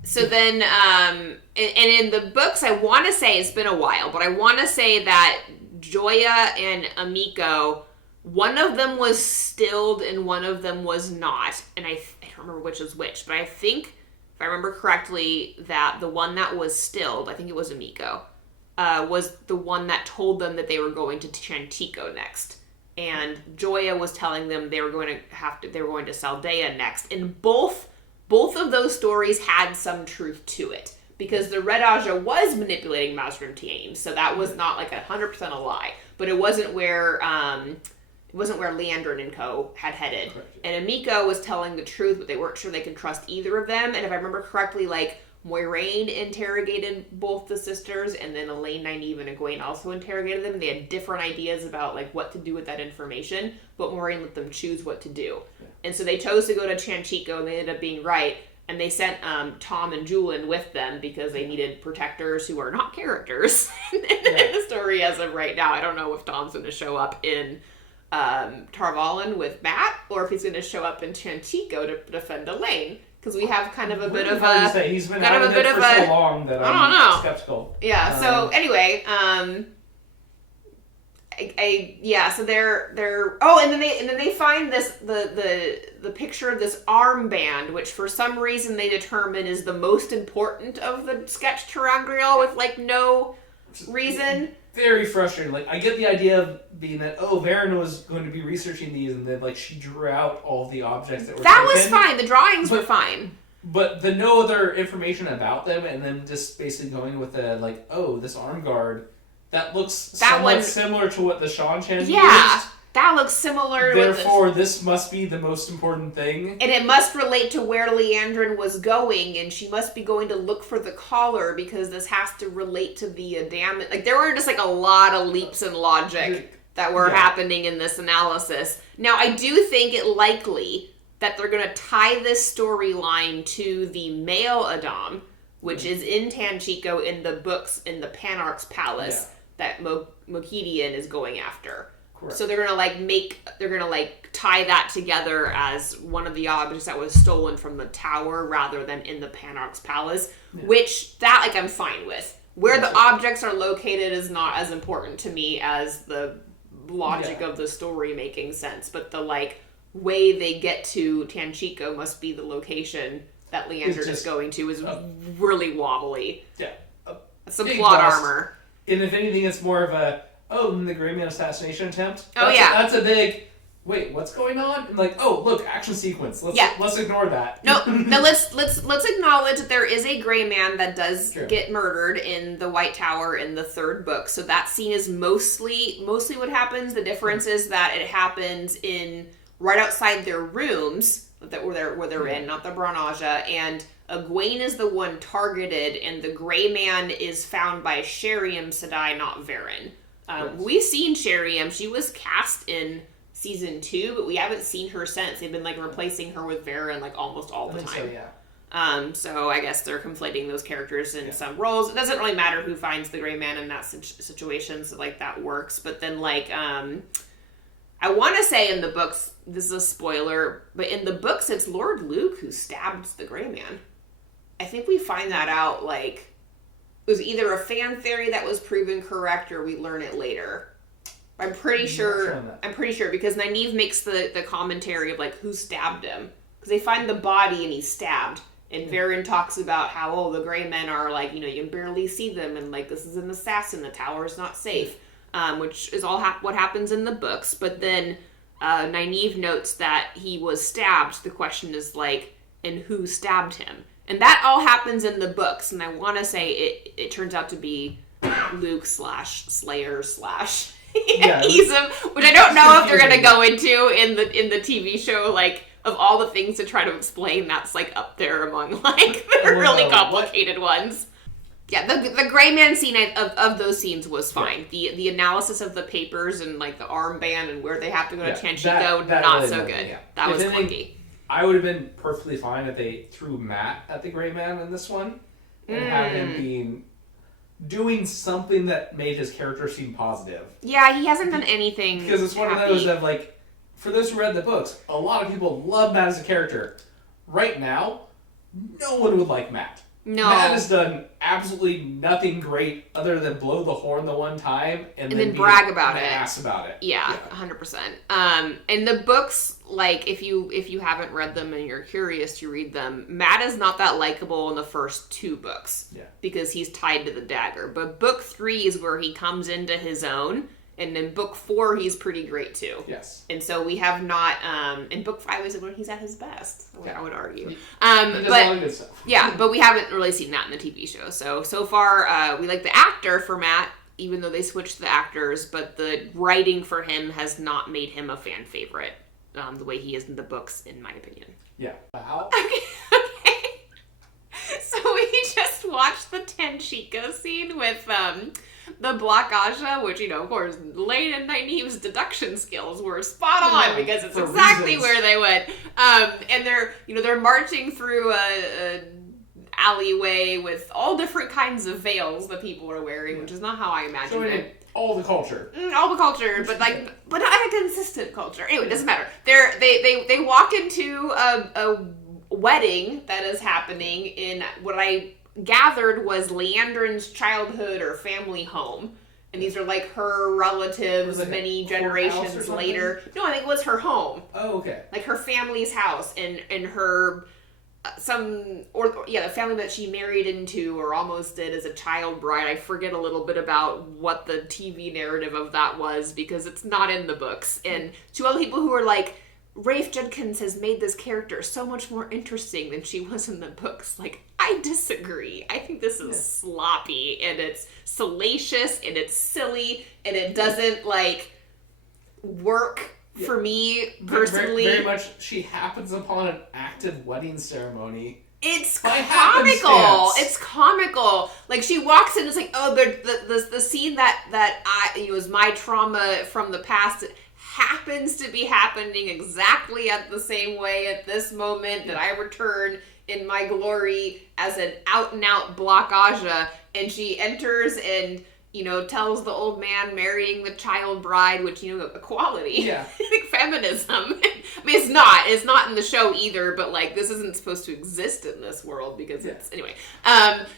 So then, and in the books, I want to say, it's been a while, but I want to say that Joya and Amiko, one of them was stilled and one of them was not. And I don't remember which was which, but I think, if I remember correctly, that the one that was stilled, I think it was Amiko, was the one that told them that they were going to Chantico next. And Joya was telling them they were going to Saldea next. And both of those stories had some truth to it, because the Red Aja was manipulating Mazrim Taim, so that was not like 100% a lie. But it wasn't where Liandrin and co. had headed. Correct, yeah. And Amiko was telling the truth, but they weren't sure they could trust either of them. And if I remember correctly, like Moiraine interrogated both the sisters, and then Elaine, Nynaeve, and Egwene also interrogated them. They had different ideas about like what to do with that information, but Moiraine let them choose what to do. Yeah. And so they chose to go to Chanchico, and they ended up being right. And they sent Tom and Julian with them because they needed protectors who are not characters in the story as of right now. I don't know if Tom's going to show up in Tarvalin with Matt, or if he's going to show up in Chanchico to defend Elaine. Because we have kind of a bit of a... He's been out of it for so long that I'm skeptical. Yeah, so anyway... so they're and then they find this the picture of this armband, which for some reason they determine is the most important of the sketch Terangrial with like no reason. Very frustrating. Like, I get the idea of being that Varen was going to be researching these, and then like she drew out all the objects that were was fine. The drawings were fine. But the no other information about them, and then just basically going with the like, this arm guard. That looks somewhat similar to what the Shanchan used. That looks similar. Therefore, this must be the most important thing. And it must relate to where Liandrin was going, and she must be going to look for the collar, because this has to relate to the Adamant. Like, there were just like a lot of leaps in logic that were happening in this analysis. Now, I do think it likely that they're going to tie this storyline to the male Adam, which is in Tanchico in the books in the Panarch's Palace. Yeah. That Mokidian is going after. Correct. So they're gonna tie that together as one of the objects that was stolen from the tower rather than in the Panarch's Palace, which I'm fine with. Where the objects are located is not as important to me as the logic of the story making sense, but the way they get to Tanchico must be the location that Liandrin is going to is really wobbly. Yeah. Some plot armor. And if anything, it's more of a, the Grey Man assassination attempt. That's a big, wait, what's going on? And look, action sequence. Let's ignore that. No, let's acknowledge that there is a Grey Man that does get murdered in the White Tower in the third book. So that scene is mostly what happens. The difference is that it happens right outside their rooms where they're in, not the Branaja, and Egwene is the one targeted, and the Grey Man is found by Sheriam Sedai, not Varen. We've seen Sheriam. She was cast in season 2, but we haven't seen her since. They've been replacing her with Varen almost all the time. So, yeah. So I guess they're conflating those characters in some roles. It doesn't really matter who finds the Grey Man in that situation, so that works. But then I want to say in the books, this is a spoiler, but in the books it's Lord Luke who stabbed the Grey Man. I think we find that out, it was either a fan theory that was proven correct or we learn it later. I'm pretty sure because Nynaeve makes the commentary of who stabbed him. Because they find the body and he's stabbed. And Varen talks about how, the Grey Men are you can barely see them, and this is an assassin, the tower is not safe. Which is all what happens in the books. But then Nynaeve notes that he was stabbed. The question is and who stabbed him. And that all happens in the books, and I want to say it turns out to be Luke / Slayer / Easem, which I don't know if they're going to go into in the TV show, like, of all the things to try to explain, that's, like, up there among, like, the really complicated ones. Yeah, the gray man scene of those scenes was fine. Yeah. The analysis of the papers and, like, the armband and where they have to go to Chanchico, not really so good. Yeah. That was clunky. I would have been perfectly fine if they threw Matt at the gray man in this one and have him doing something that made his character seem positive. Yeah, he hasn't done anything because it's one of those that, like, for those who read the books, a lot of people love Matt as a character. Right now, no one would like Matt. No. Matt has done absolutely nothing great other than blow the horn the one time and then brag about it. Ass about it. Yeah, 100%. And the books, like, if you haven't read them and you're curious to read them, Matt is not that likable in the first 2 books. Yeah. Because he's tied to the dagger. But book 3 is where he comes into his own. And in book 4, he's pretty great, too. Yes. And so we have not... in book 5 is when he's at his best, I would argue. He does a lot of good stuff. Yeah, but we haven't really seen that in the TV show. So far, we like the actor for Matt, even though they switched the actors. But the writing for him has not made him a fan favorite the way he is in the books, in my opinion. Yeah. Wow. Okay. So we just watched the Tanchico scene with... the Black Aja, which, of course, Elaida and Nynaeve's deduction skills were spot on because it's exactly where they went. And they're marching through a alleyway with all different kinds of veils that people are wearing, which is not how I imagined it. All the culture. All the culture, but not a consistent culture. Anyway, it doesn't matter. They walk into a wedding that is happening in what I gathered was Liandrin's childhood or family home. And these are like her relatives like generations later. No, I think it was her home. Oh, okay. Like her family's house and her the family that she married into or almost did as a child bride. I forget a little bit about what the TV narrative of that was because it's not in the books. And to all the people who are like, Rafe Judkins has made this character so much more interesting than she was in the books. Like, I disagree. I think this is sloppy, and it's salacious, and it's silly, and it doesn't, like, work for me, personally. Very much, she happens upon an active wedding ceremony. It's comical. It's comical. Like, she walks in, it's like, oh, the scene that was my trauma from the past happens to be happening exactly at the same way at this moment that I return in my glory as an out-and-out Black Aja, and she enters and, tells the old man marrying the child bride, which, equality. Yeah. Like, feminism. I mean, it's not in the show either, but, like, this isn't supposed to exist in this world because anyway.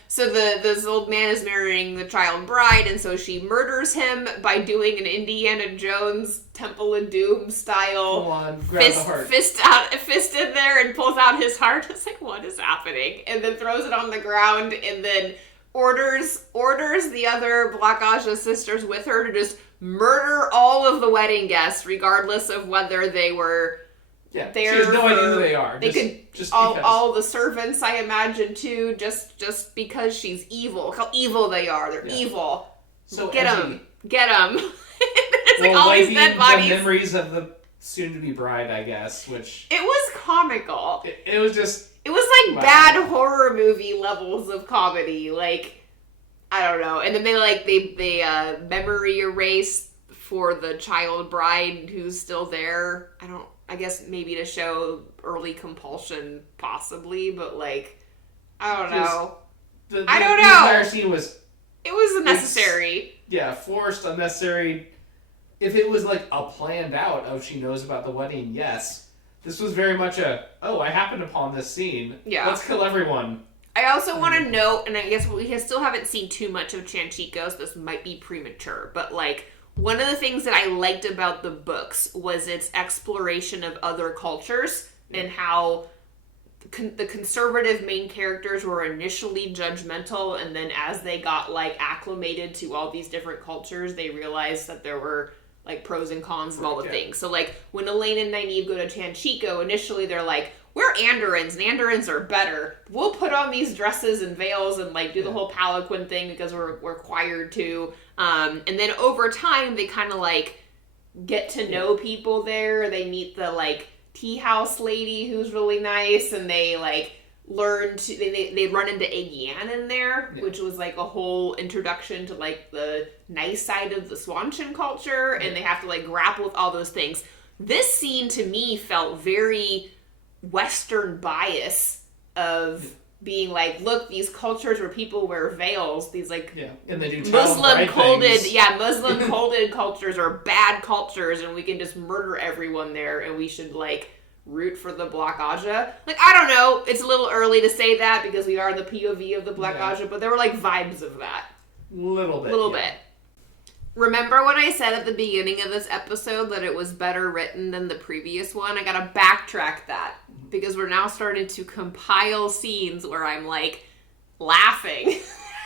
So this old man is marrying the child bride, and so she murders him by doing an Indiana Jones Temple of Doom style fist in there and pulls out his heart. It's like, what is happening? And then throws it on the ground and then orders the other Black Aja sisters with her to just murder all of the wedding guests, regardless of whether they were there. She has no idea who they are. All the servants, I imagine, too, just because she's evil. Look how evil they are. They're evil. So get them. It's like all these dead bodies. The memories of the soon-to-be bride, I guess, which... It was comical. It was just... It was like bad horror movie levels of comedy. Like, I don't know. And then they memory erase for the child bride who's still there. I guess maybe to show early compulsion, possibly, but like, I don't know. I don't know. The entire scene was... It was unnecessary. Forced, unnecessary. If it was like a planned out of she knows about the wedding, yes. This was very much I happened upon this scene. Yeah. Let's kill everyone. I also want to note, and I guess we still haven't seen too much of Chanchico, so this might be premature, but like, one of the things that I liked about the books was its exploration of other cultures and how the conservative main characters were initially judgmental, and then as they got like acclimated to all these different cultures, they realized that there were like pros and cons of all the things. So like when Elaine and Nynaeve go to Chanchico, initially they're like, we're Andorans, and Andorans are better. We'll put on these dresses and veils and, like, do the whole palanquin thing because we're required to. And then over time, they kind of, like, get to know people there. They meet the, like, tea house lady who's really nice, and they, like, learn to... They run into Aiel in there, which was, like, a whole introduction to, like, the nice side of the Swanshan culture, and they have to, like, grapple with all those things. This scene, to me, felt very Western bias of being like, look, these cultures where people wear veils, these, like, and they do Muslim coded cultures are bad cultures, and we can just murder everyone there, and we should, like, root for the Black Aja. Like, I don't know, it's a little early to say that because we are the POV of the Black Aja, but there were, like, vibes of that. Little bit. Remember when I said at the beginning of this episode that it was better written than the previous one? I gotta backtrack that because we're now starting to compile scenes where I'm, like, laughing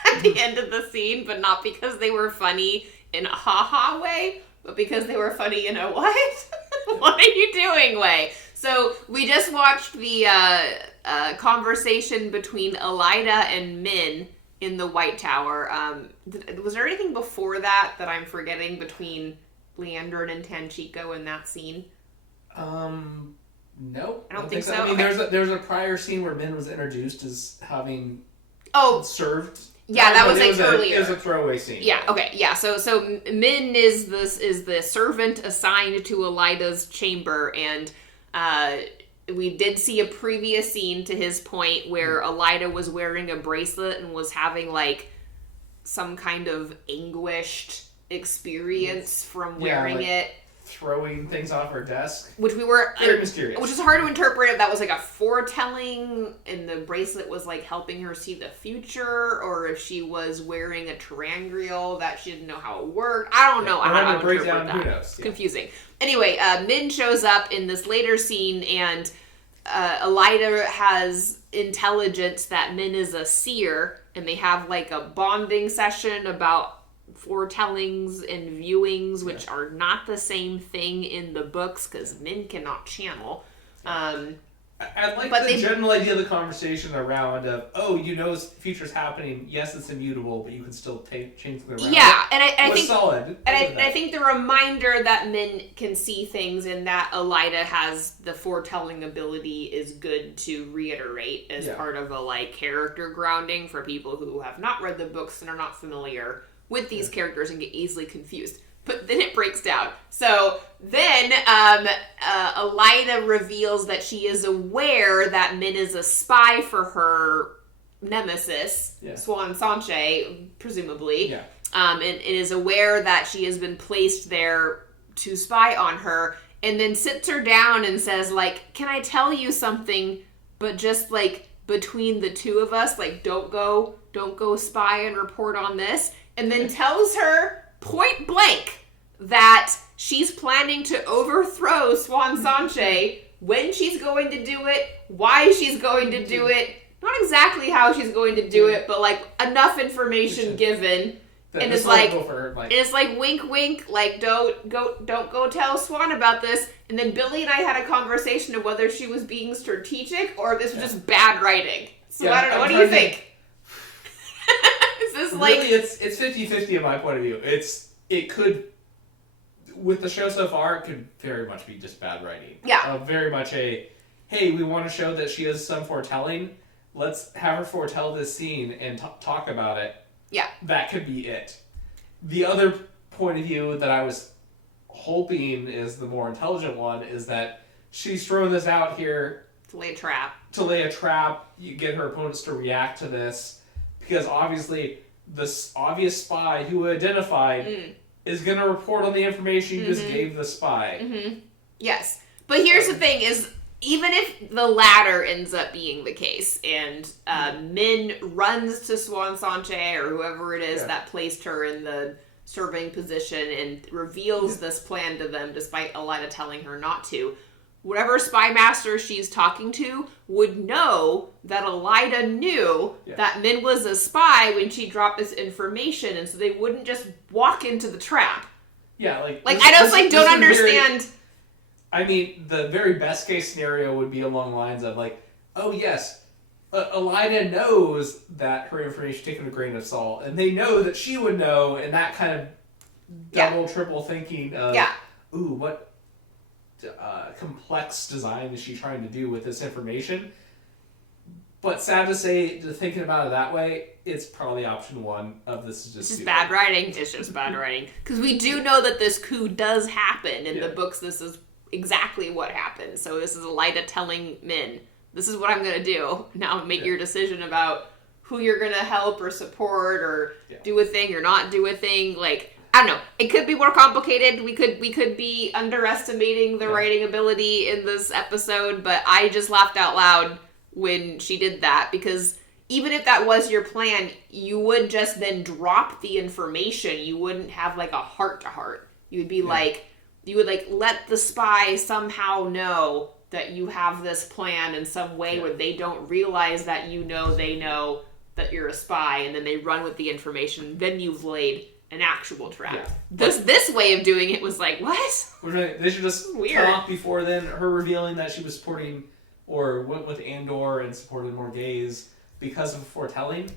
at the end of the scene, but not because they were funny in a ha-ha way, but because they were funny in a what? What are you doing way. So we just watched the conversation between Elaida and Min in the White Tower. Was there anything before that I'm forgetting between Liandrin and Tanchico in that scene? Nope. I don't think so. I mean, there's a prior scene where Min was introduced as having served. Yeah, that was like earlier. It was a throwaway scene. Yeah. Okay. Yeah. So Min is the servant assigned to Elaida's chamber, and we did see a previous scene, to his point, where Elaida was wearing a bracelet and was having, like, some kind of anguished experience from wearing it. Throwing things off her desk. Which we were... Very mysterious. Which is hard to interpret if that was, like, a foretelling and the bracelet was, like, helping her see the future, or if she was wearing a terangrial that she didn't know how it worked. I don't know. I don't interpret that. Who knows? Yeah. Confusing. Anyway, Min shows up in this later scene, and Elaida has intelligence that Min is a seer, and they have, like, a bonding session about foretellings and viewings, which are not the same thing in the books, because Min cannot channel. I like the general idea of the conversation around of, future's happening. Yes, it's immutable, but you can still change things around. Yeah, and I think solid. And I think the reminder that Min can see things and that Elaida has the foretelling ability is good to reiterate as part of a, like, character grounding for people who have not read the books and are not familiar with these characters and get easily confused. But then it breaks down. So then Elaida reveals that she is aware that Min is a spy for her nemesis, Swan Sanche, presumably. Yeah. And is aware that she has been placed there to spy on her, and then sits her down and says, like, can I tell you something, but just, like, between the two of us, like, don't go spy and report on this, and then tells her point blank that she's planning to overthrow Swan Sanche, when she's going to do it, why she's going to do it, not exactly how she's going to do it, but, like, enough information given, and it's like, wink wink, like, don't go tell Swan about this. And then Billy and I had a conversation of whether she was being strategic or if this was just bad writing. So I don't know, what do you think? Is this like... Really, it's 50-50 in my point of view. It could... With the show so far, it could very much be just bad writing. Yeah. Very much hey, we want to show that she has some foretelling. Let's have her foretell this scene and talk about it. Yeah. That could be it. The other point of view that I was hoping is the more intelligent one is that she's throwing this out here... To lay a trap. You get her opponents to react to this. Because obviously, this obvious spy who identified... is going to report on the information you just gave the spy. Mm-hmm. Yes. But here's the thing is, even if the latter ends up being the case, and Min runs to Swan Sanche, or whoever it is that placed her in the serving position, and reveals this plan to them, despite Elaida telling her not to, whatever spy master she's talking to would know that Elaida knew that Min was a spy when she dropped this information, and so they wouldn't just walk into the trap. Yeah, I just don't understand. I mean, the very best case scenario would be along the lines of like, oh yes, Elaida knows that her information is taken with a grain of salt, and they know that she would know, and that kind of double, triple thinking of, ooh, what complex design is she trying to do with this information? But sad to say, thinking about it that way, it's probably option one of this is just bad writing. It's just bad writing. Because we do know that this coup does happen. In the books, this is exactly what happens. So this is Elaida telling Min, this is what I'm going to do. Now make your decision about who you're going to help or support or do a thing or not do a thing. Like, I don't know. It could be more complicated. We could be underestimating the writing ability in this episode, but I just laughed out loud when she did that, because even if that was your plan, you would just then drop the information. You wouldn't have like a heart-to-heart. You would be you would let the spy somehow know that you have this plan in some way where they don't realize that they know that you're a spy, and then they run with the information. Then you've laid an actual trap. Yeah. This way of doing it was like, what? They should just talk before then. Her revealing that she was supporting or went with Andor and supported Morghese because of foretelling.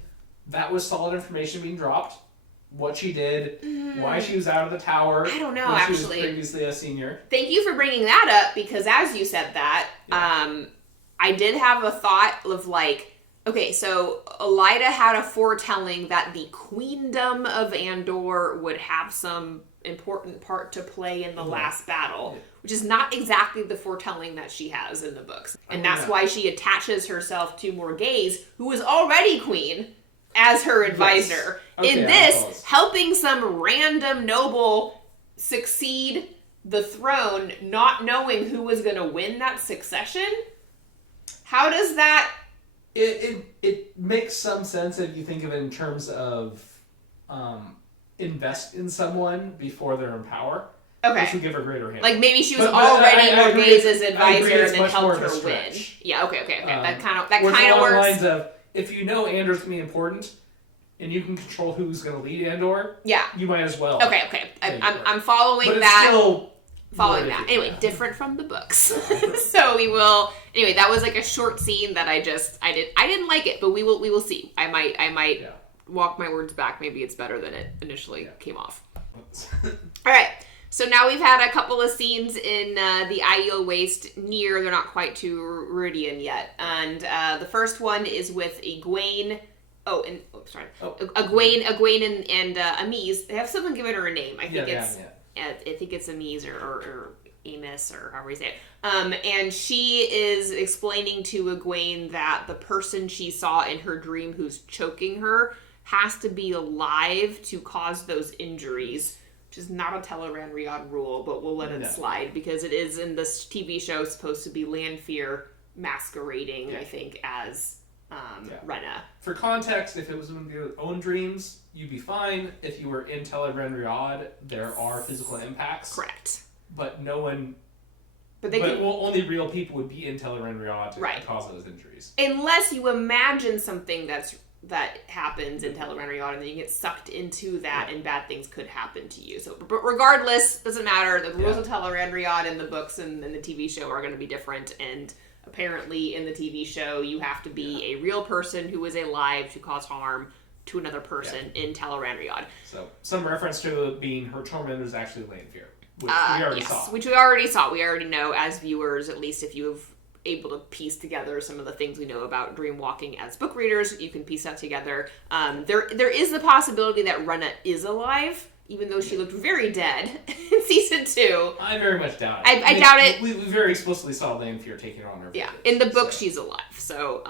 That was solid information being dropped. What she did, why she was out of the tower. I don't know, actually. She was previously a senior. Thank you for bringing that up, because as you said that, I did have a thought of like, okay, so Elaida had a foretelling that the queendom of Andor would have some important part to play in the last battle, which is not exactly the foretelling that she has in the books. And that's why she attaches herself to Morghese, who was already queen, as her advisor. Yes. In this, helping some random noble succeed the throne, not knowing who was going to win that succession. How does that... It makes some sense if you think of it in terms of invest in someone before they're in power. Okay. This would give her greater hand. Like maybe she was already Morghese's advisor and then helped her win. Yeah, okay. That kind of works. Lines of, if you know Andor's going to be important and you can control who's going to lead Andor, you might as well. Okay. I'm following but that. Still following that. Anyway, different from the books. So we will. Anyway, that was like a short scene that I didn't like it, but we will see. I might walk my words back. Maybe it's better than it initially came off. All right. So now we've had a couple of scenes in the Aiel Waste near, they're not quite to Meridian yet. And the first one is with Egwene. Egwene and Amise. They have someone given her a name. I think it's Amise or Amos or however you say it. And she is explaining to Egwene that the person she saw in her dream who's choking her has to be alive to cause those injuries. Which is not a Teleran-Riyadh rule, but we'll let it slide because it is in this TV show supposed to be Lanfear masquerading, I think, as Rena. For context, if it was one of your own dreams, you'd be fine. If you were in Teleran-Riyadh, there are physical impacts. Correct. But no one... only real people would be in Teleran-Riyadh to cause those injuries. Unless you imagine something that happens in Teleran-Riyadh, and then you get sucked into that, and bad things could happen to you. So, but regardless, doesn't matter. The rules of Teleran-Riyadh in the books and in the TV show are going to be different, and apparently in the TV show, you have to be a real person who is alive to cause harm to another person in Teleran-Riyadh. So, some reference to it being her tormentor is actually Lanfear, which we already saw. Which we already saw. We already know as viewers, at least if you have able to piece together some of the things we know about dream walking as book readers, you can piece that together. There is the possibility that Rena is alive, even though she looked very dead in season 2. I very much doubt it. I doubt it. We very explicitly saw Lanfear taking her on her. Yeah, in the book she's alive. So,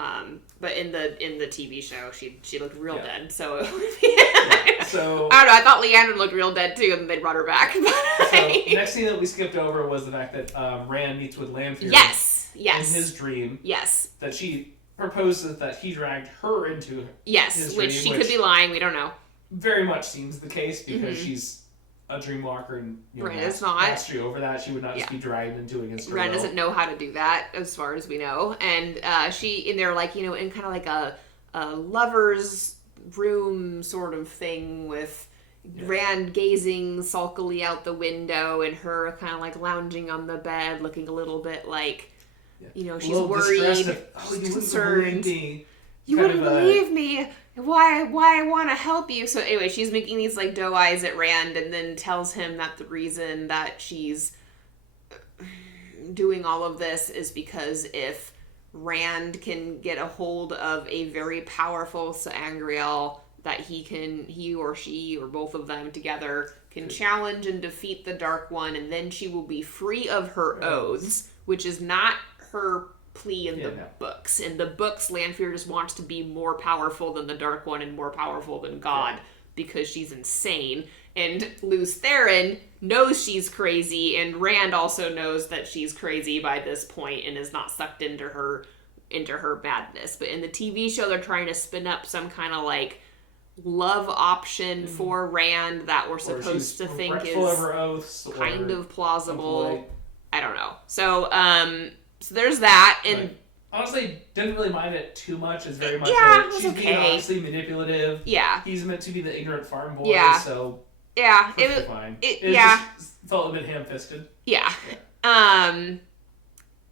but in the TV show she looked real dead. So, so I don't know. I thought Liandrin looked real dead too, and then they brought her back. So next thing that we skipped over was the fact that Rand meets with Lanfear. Yes. In his dream. Yes. That she proposes that he dragged her into his dream. Which she could be lying. We don't know. Very much seems the case because she's a dream walker and mastery over that. She would not just be dragged into against her will. Ren doesn't know how to do that as far as we know. And she, in there, like, in kind of like a lover's room sort of thing with, Rand gazing sulkily out the window, and her kind of like lounging on the bed, looking a little bit like, she's worried, concerned. You wouldn't believe me. Why I want to help you. So anyway, she's making these like doe eyes at Rand, and then tells him that the reason that she's doing all of this is because if Rand can get a hold of a very powerful Sangreal, that he or she or both of them together can challenge and defeat the Dark One, and then she will be free of her oaths, which is not her plea in the books. In the books, Lanfear just wants to be more powerful than the Dark One and more powerful than God because she's insane. And Lews Therin knows she's crazy, and Rand also knows that she's crazy by this point and is not sucked into her madness. But in the TV show, they're trying to spin up some kind of like love option for Rand that we're supposed to think is kind of plausible. I don't know. So there's that, and honestly, didn't really mind it too much. It's very much she's being honestly manipulative. Yeah, he's meant to be the ignorant farm boy. Yeah, so it was fine. It just felt a bit ham-fisted. Yeah.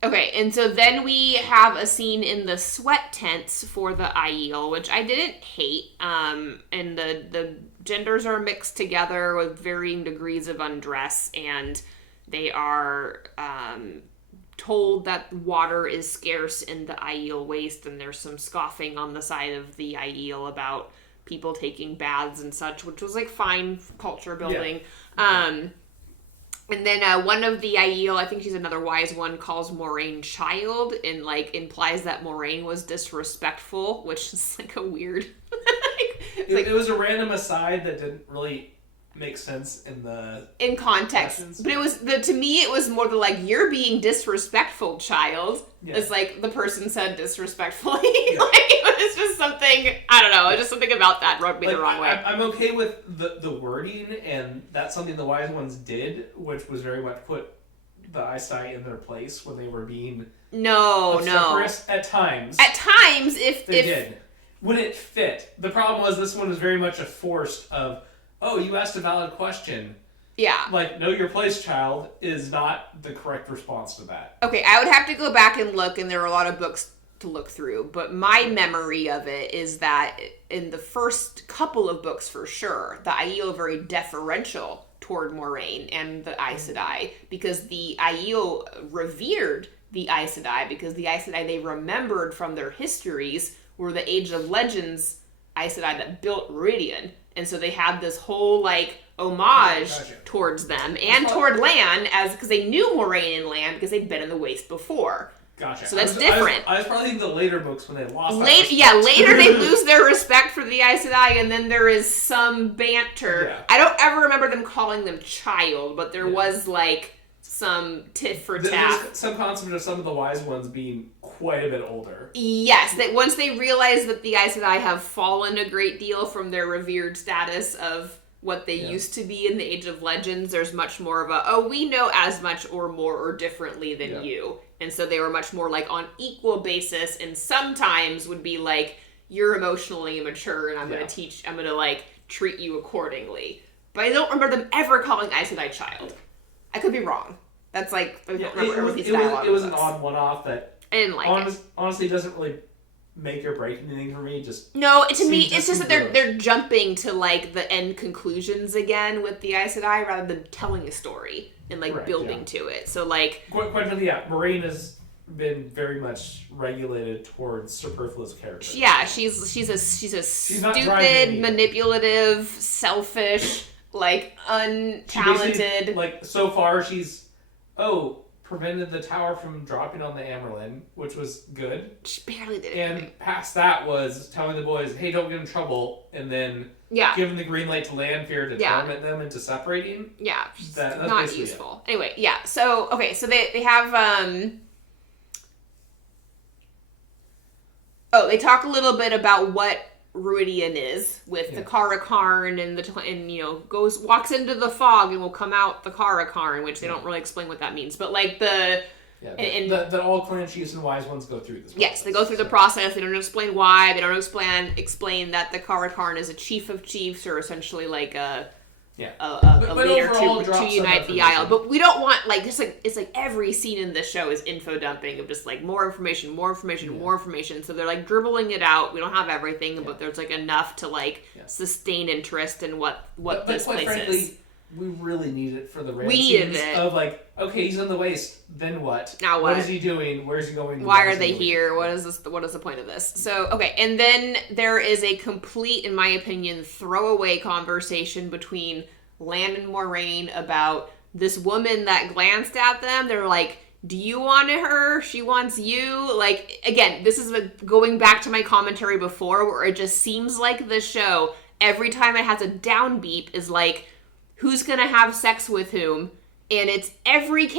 Okay, and so then we have a scene in the sweat tents for the Aiel, which I didn't hate. And the genders are mixed together with varying degrees of undress, and they are told that water is scarce in the Aiel waste, and there's some scoffing on the side of the Aiel about people taking baths and such, which was like fine culture building. Yeah. And then one of the Aiel, I think she's another wise one, calls Moraine child and like implies that Moraine was disrespectful, which is like a weird. It was a random aside that didn't really make sense in context. Lessons. But it was to me it was more the like, you're being disrespectful, child. Yeah. It's like the person said disrespectfully. Yeah. Like it was just something, I don't know, just something about that rubbed me the wrong way. I'm okay with the wording, and that's something the wise ones did, which was very much put the Aes Sedai in their place when they were being obstreperous at times. At times, if they did. When it fit. The problem was this one was very much a forced of, oh, you asked a valid question. Yeah. Like, know your place, child, is not the correct response to that. Okay, I would have to go back and look, and there are a lot of books to look through, but my memory of it is that in the first couple of books, for sure, the Aiel are very deferential toward Moraine and the Aes Sedai, because the Aiel revered the Aes Sedai, because the Aes Sedai they remembered from their histories were the Age of Legends Aes Sedai that built Meridian. And so they had this whole, like, homage towards them and toward Lan, because they knew Moraine and Lan because they'd been in the Waste before. Gotcha. So that's different. I was probably thinking the later books when they lost later they lose their respect for the Aes Sedai, and then there is some banter. Yeah. I don't ever remember them calling them child, but there was, like, some tit for tat. There's some concept of some of the wise ones being quite a bit older. Yes, that once they realize that the Aes Sedai have fallen a great deal from their revered status of what they used to be in the Age of Legends, there's much more of a, we know as much or more or differently than you. And so they were much more like on equal basis, and sometimes would be like, you're emotionally immature and I'm going to like treat you accordingly. But I don't remember them ever calling Aes Sedai child. I could be wrong. That's like, I don't remember everything's dialogue. It was an odd one-off that I didn't like it. Honestly doesn't really make or break anything for me. No, to me, it's just that they're jumping to like the end conclusions again with the Aes Sedai rather than telling a story and like building to it. So like, quite frankly, Moraine has been very much regulated towards superfluous characters. Yeah, she's a stupid, manipulative, selfish, like untalented. Like so far, she's prevented the tower from dropping on the Amerlin, which was good. She barely did anything. And past that was telling the boys, hey, don't get in trouble, and then giving the green light to Lanfear to torment them into separating. Yeah, that's not useful. Anyway, so they have they talk a little bit about what Meridian is with the Karakarn and walks into the fog and will come out the Karakarn, which they don't really explain what that means, but like that all clan chiefs and wise ones go through this process. Yes, they go through the process. They don't explain why. They don't explain that the Karakarn is a chief of chiefs, or essentially like a a leader to unite the Aiel. But we don't want it's like every scene in this show is info dumping of just like more information. So they're like dribbling it out. We don't have everything, but there's like enough to like sustain interest in what this place is. We really need it for the rail scenes of like, okay, he's on the waste, then what? Now what? What is he doing? Where is he going? Why are they here? What is this? What is the point of this? So, okay, and then there is a complete, in my opinion, throwaway conversation between Lan and Moraine about this woman that glanced at them. They're like, do you want her? She wants you. Like, again, this is going back to my commentary before where it just seems like the show, every time it has a down beep, is like, who's gonna have sex with whom? And it's every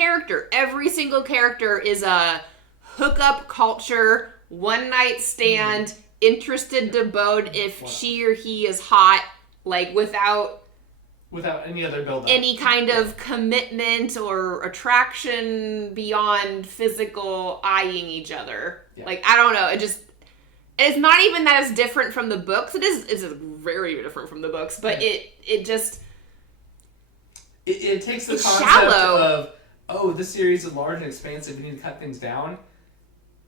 single character is a hookup culture, one night stand, interested to bone if she or he is hot, like without any other build up, any kind of commitment or attraction beyond physical eyeing each other. Yeah. Like, I don't know, it's not even that it's different from the books. It's very different from the books, but it just... It takes the concept of, this series is large and expansive, we need to cut things down.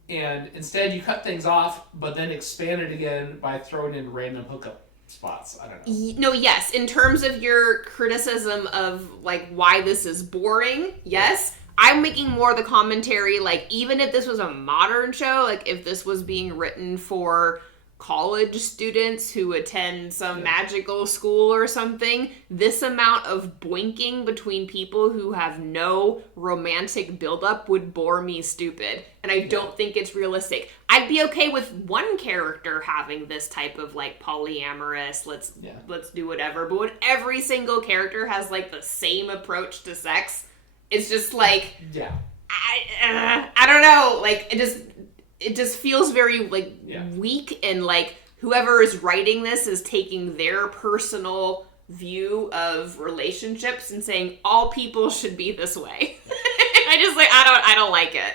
And instead you cut things off, but then expand it again by throwing in random hookup spots. I don't know. No, yes. In terms of your criticism of, like, why this is boring, yes. I'm making more the commentary, like, even if this was a modern show, like, if this was being written for college students who attend some magical school or something, this amount of boinking between people who have no romantic buildup would bore me stupid. And I don't think it's realistic. I'd be okay with one character having this type of like polyamorous, let's do whatever. But when every single character has like the same approach to sex, it's just like, I don't know, like it just feels very like weak, and like whoever is writing this is taking their personal view of relationships and saying all people should be this way. I don't like it.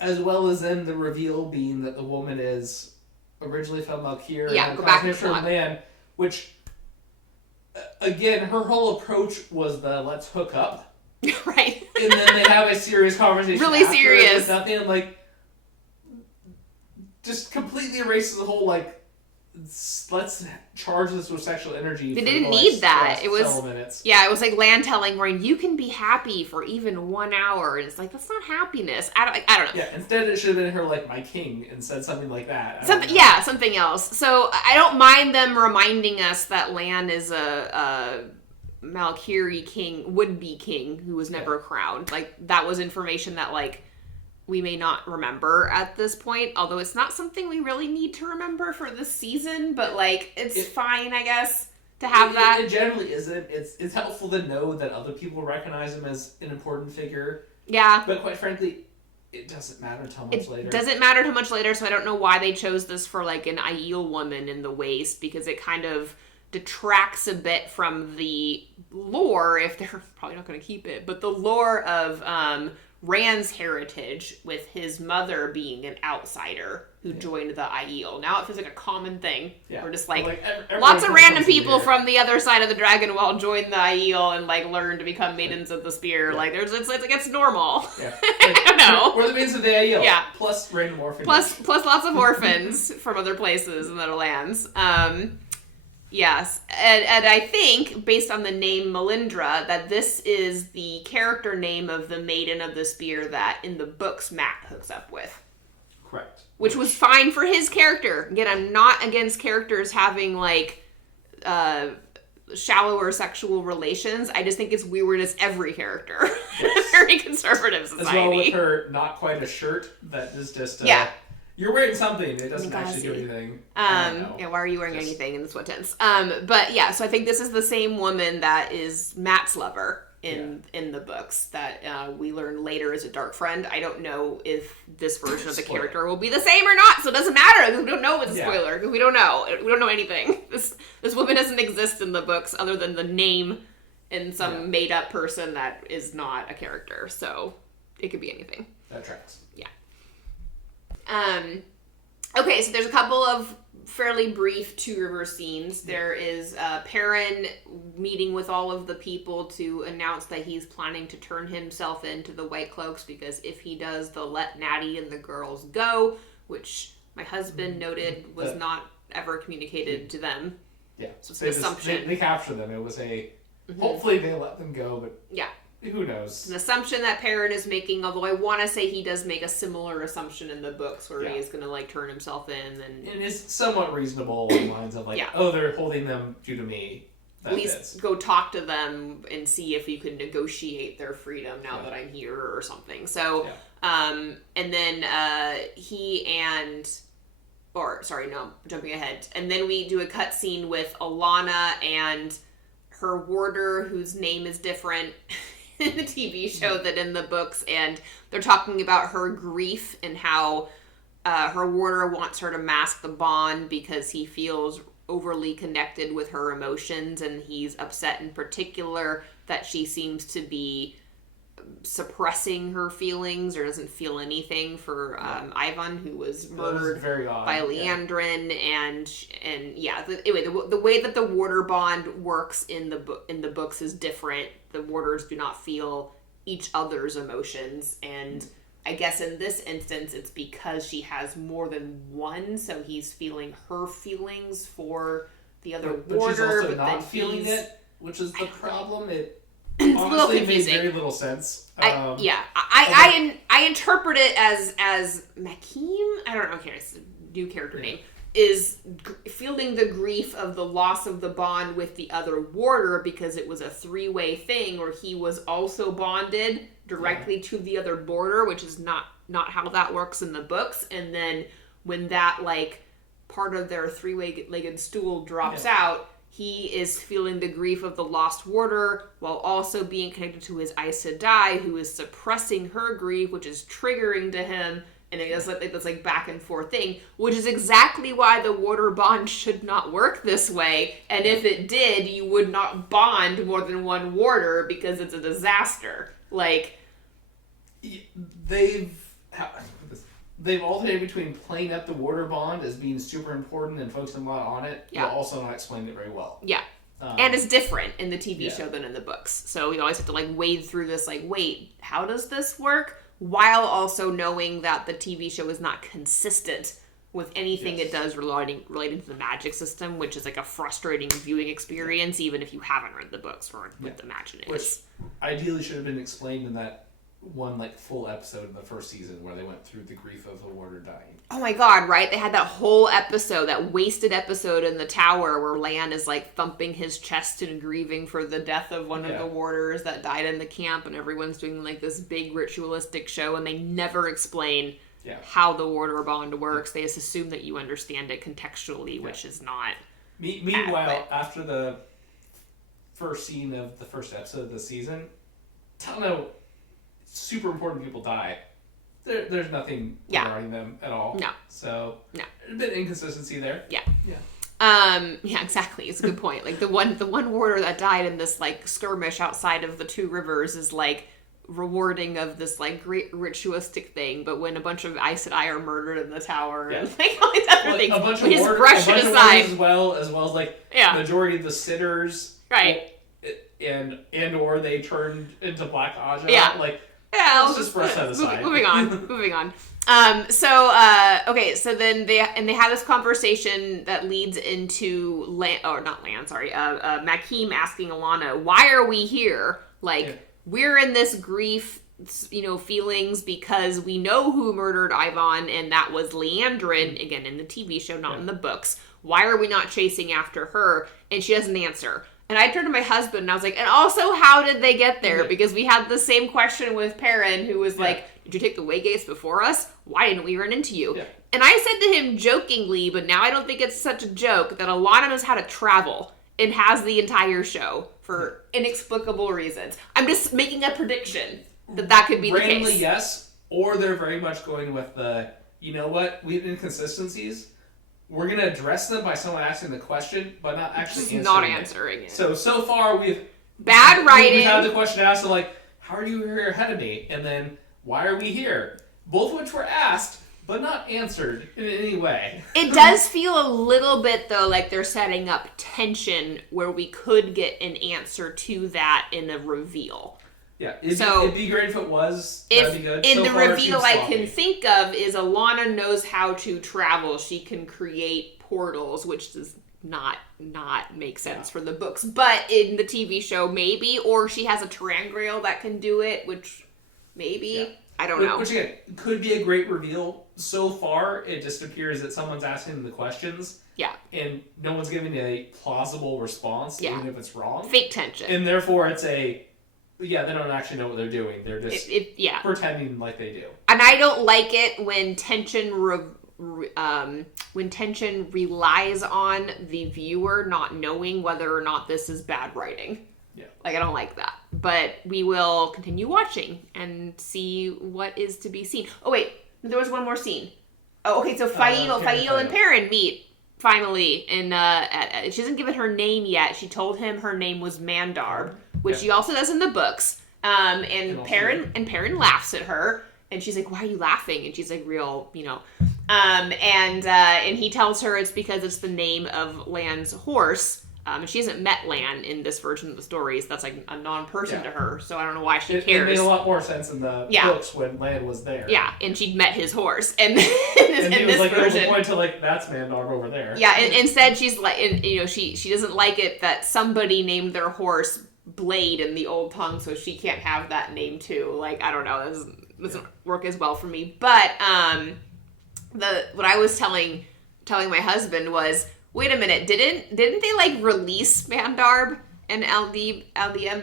As well as then the reveal being that the woman is originally from Malkir and go back to from Lan, which again her whole approach was the let's hook up. Right. And then they have a serious conversation. Really serious. With nothing like just completely erases the whole like let's charge this with sexual energy. They didn't need that. It was it was like Lan telling Moraine, you can be happy for even 1 hour, and it's like that's not happiness. I don't know. Yeah, instead it should have been her like my king and said something like that. Something else. So I don't mind them reminding us that Lan is a Malkiri king, would-be king who was never crowned. Like that was information that like we may not remember at this point, although it's not something we really need to remember for this season, but like it's fine, I guess, to have that. It generally isn't. It's helpful to know that other people recognize him as an important figure. Yeah. But quite frankly, it doesn't matter till much later. It doesn't matter too much later, so I don't know why they chose this for like an Aiel woman in the waist, because it kind of detracts a bit from the lore, if they're probably not going to keep it, but the lore of Rand's heritage with his mother being an outsider who joined the Aiel. Now it feels like a common thing. Yeah. We're just like lots of random people from the other side of the dragon wall join the Aiel and like learn to become maidens of the spear. Yeah. Like it's normal. Yeah. Like, I don't know. We're the maidens of the Aiel. Yeah. Plus random orphans. Plus lots of orphans from other places in other lands. Yes, and I think, based on the name Melindra, that this is the character name of the Maiden of the Spear that, in the books, Matt hooks up with. Correct. Which was fine for his character. Again, I'm not against characters having, like, shallower sexual relations. I just think it's weird as every character. Yes. Very conservative society. As well with her not quite a shirt that is just... You're wearing something. It doesn't actually do anything. Why are you wearing anything in the sweatpants? But yeah, so I think this is the same woman that is Matt's lover in the books that we learn later is a dark friend. I don't know if this version of the character will be the same or not, so it doesn't matter because we don't know it's a spoiler because we don't know. We don't know anything. This woman doesn't exist in the books other than the name and some made up person that is not a character. So it could be anything. That tracks. Yeah. Okay, so there's a couple of fairly brief Two Rivers scenes. There is Perrin meeting with all of the people to announce that he's planning to turn himself into the Whitecloaks, because if he does, they'll let Natty and the girls go, which my husband noted was not ever communicated to them. Yeah. So it's an assumption. They captured them. It was hopefully they let them go, but yeah. Who knows? It's an assumption that Perrin is making, although I want to say he does make a similar assumption in the books where he is going to turn himself in. And it is somewhat reasonable along the lines of oh, they're holding them due to me. At least go talk to them and see if you can negotiate their freedom now that I'm here or something. So, and then jumping ahead. And then we do a cut scene with Alana and her warder, whose name is different in the TV show than in the books, and they're talking about her grief and how her warder wants her to mask the bond because he feels overly connected with her emotions, and he's upset in particular that she seems to be suppressing her feelings or doesn't feel anything for Ivan, who was murdered by Liandrin, and anyway, the way that the warder bond works in the books is different. The warders do not feel each other's emotions, and I guess in this instance it's because she has more than one, so he's feeling her feelings for the other warder, but she's also but not feeling it, which is the problem. It's honestly, a little confusing. Made very little sense. I interpret it as Makim. I don't know. Okay, it's a new character name. Is feeling the grief of the loss of the bond with the other warder because it was a three-way thing where he was also bonded directly to the other border, which is not how that works in the books. And then when that part of their three-legged stool drops out, he is feeling the grief of the lost warder while also being connected to his Aes Sedai, who is suppressing her grief, which is triggering to him. And it does this back and forth thing, which is exactly why the warder bond should not work this way. And if it did, you would not bond more than one warder because it's a disaster. They've alternated between playing up the warder bond as being super important and focusing a lot on it, but also not explaining it very well. Yeah. And it's different in the TV show than in the books. So you always have to wade through this, wait, how does this work? While also knowing that the TV show is not consistent with anything it does relating to the magic system, which is a frustrating viewing experience, even if you haven't read the books for what the magic is. Which ideally should have been explained in that one full episode in the first season where they went through the grief of the warder dying. Oh my god, right? They had that whole episode, that wasted episode in the tower where Lan is thumping his chest and grieving for the death of one of the warders that died in the camp, and everyone's doing this big ritualistic show, and they never explain how the warder bond works. They just assume that you understand it contextually, which is not. Meanwhile, after the first scene of the first episode of the season, I don't know, super important people die. There's nothing regarding them at all. No. So a bit of inconsistency there. Yeah. Yeah, exactly. It's a good point. The one warder that died in this skirmish outside of the Two Rivers is rewarding of this great ritualistic thing, but when a bunch of Aes Sedai are murdered in the tower and all these other things, a bunch we of just brush it aside. As well as majority of the sitters, right? And or they turned into Black Aja, let's just brush that aside. Moving on. So then they have this conversation that leads into Makim asking Alana, why are we here? We're in this grief, feelings because we know who murdered Ivan, and that was Liandrin, again, in the TV show, not in the books. Why are we not chasing after her? And she doesn't answer. And I turned to my husband and I was like, and also, how did they get there? Because we had the same question with Perrin, who was did you take the way gates before us? Why didn't we run into you? Yeah. And I said to him jokingly, but now I don't think it's such a joke, that Alana knows how to travel and has the entire show for inexplicable reasons. I'm just making a prediction that could be the case. Randomly, yes. Or they're very much going with the, you know what, we have inconsistencies. We're going to address them by someone asking the question, but not actually answering it. So far we've... Bad writing. We've had the question asked, so how are you here ahead of me? And then, why are we here? Both of which were asked, but not answered in any way. It does feel a little bit, though, like they're setting up tension where we could get an answer to that in a reveal. Yeah, it'd be great if it was. That'd be good. In the reveal I can think of is Alana knows how to travel. She can create portals, which does not make sense for the books. But in the TV show, maybe. Or she has a terangrial that can do it, which maybe. Yeah. I don't know. Which, again, could be a great reveal. So far, it just appears that someone's asking the questions. Yeah. And no one's giving a plausible response, even if it's wrong. Fake tension. And therefore, it's they don't actually know what they're doing. They're just pretending like they do. And I don't like it when tension relies on the viewer not knowing whether or not this is bad writing. Yeah. Like, I don't like that. But we will continue watching and see what is to be seen. Oh, wait. There was one more scene. Oh, okay. So Fail and Perrin meet finally. And she hasn't given her name yet. She told him her name was Mandarb, which she also does in the books. And Perrin laughs at her. And she's like, why are you laughing? And she's like, real, and he tells her it's because it's the name of Lan's horse. And she hasn't met Lan in this version of the stories. That's like a non-person to her, so I don't know why she cares. It made a lot more sense in the books when Lan was there. Yeah, and she'd met his horse. And in this like, version, it was point to that's Mandarb over there. Yeah, and instead she's like, she doesn't like it that somebody named their horse Blade in the old tongue, so she can't have that name too. Like, I don't know, this doesn't work as well for me. But what I was telling my husband was, wait a minute, didn't they like release Mandarb and Aldiem,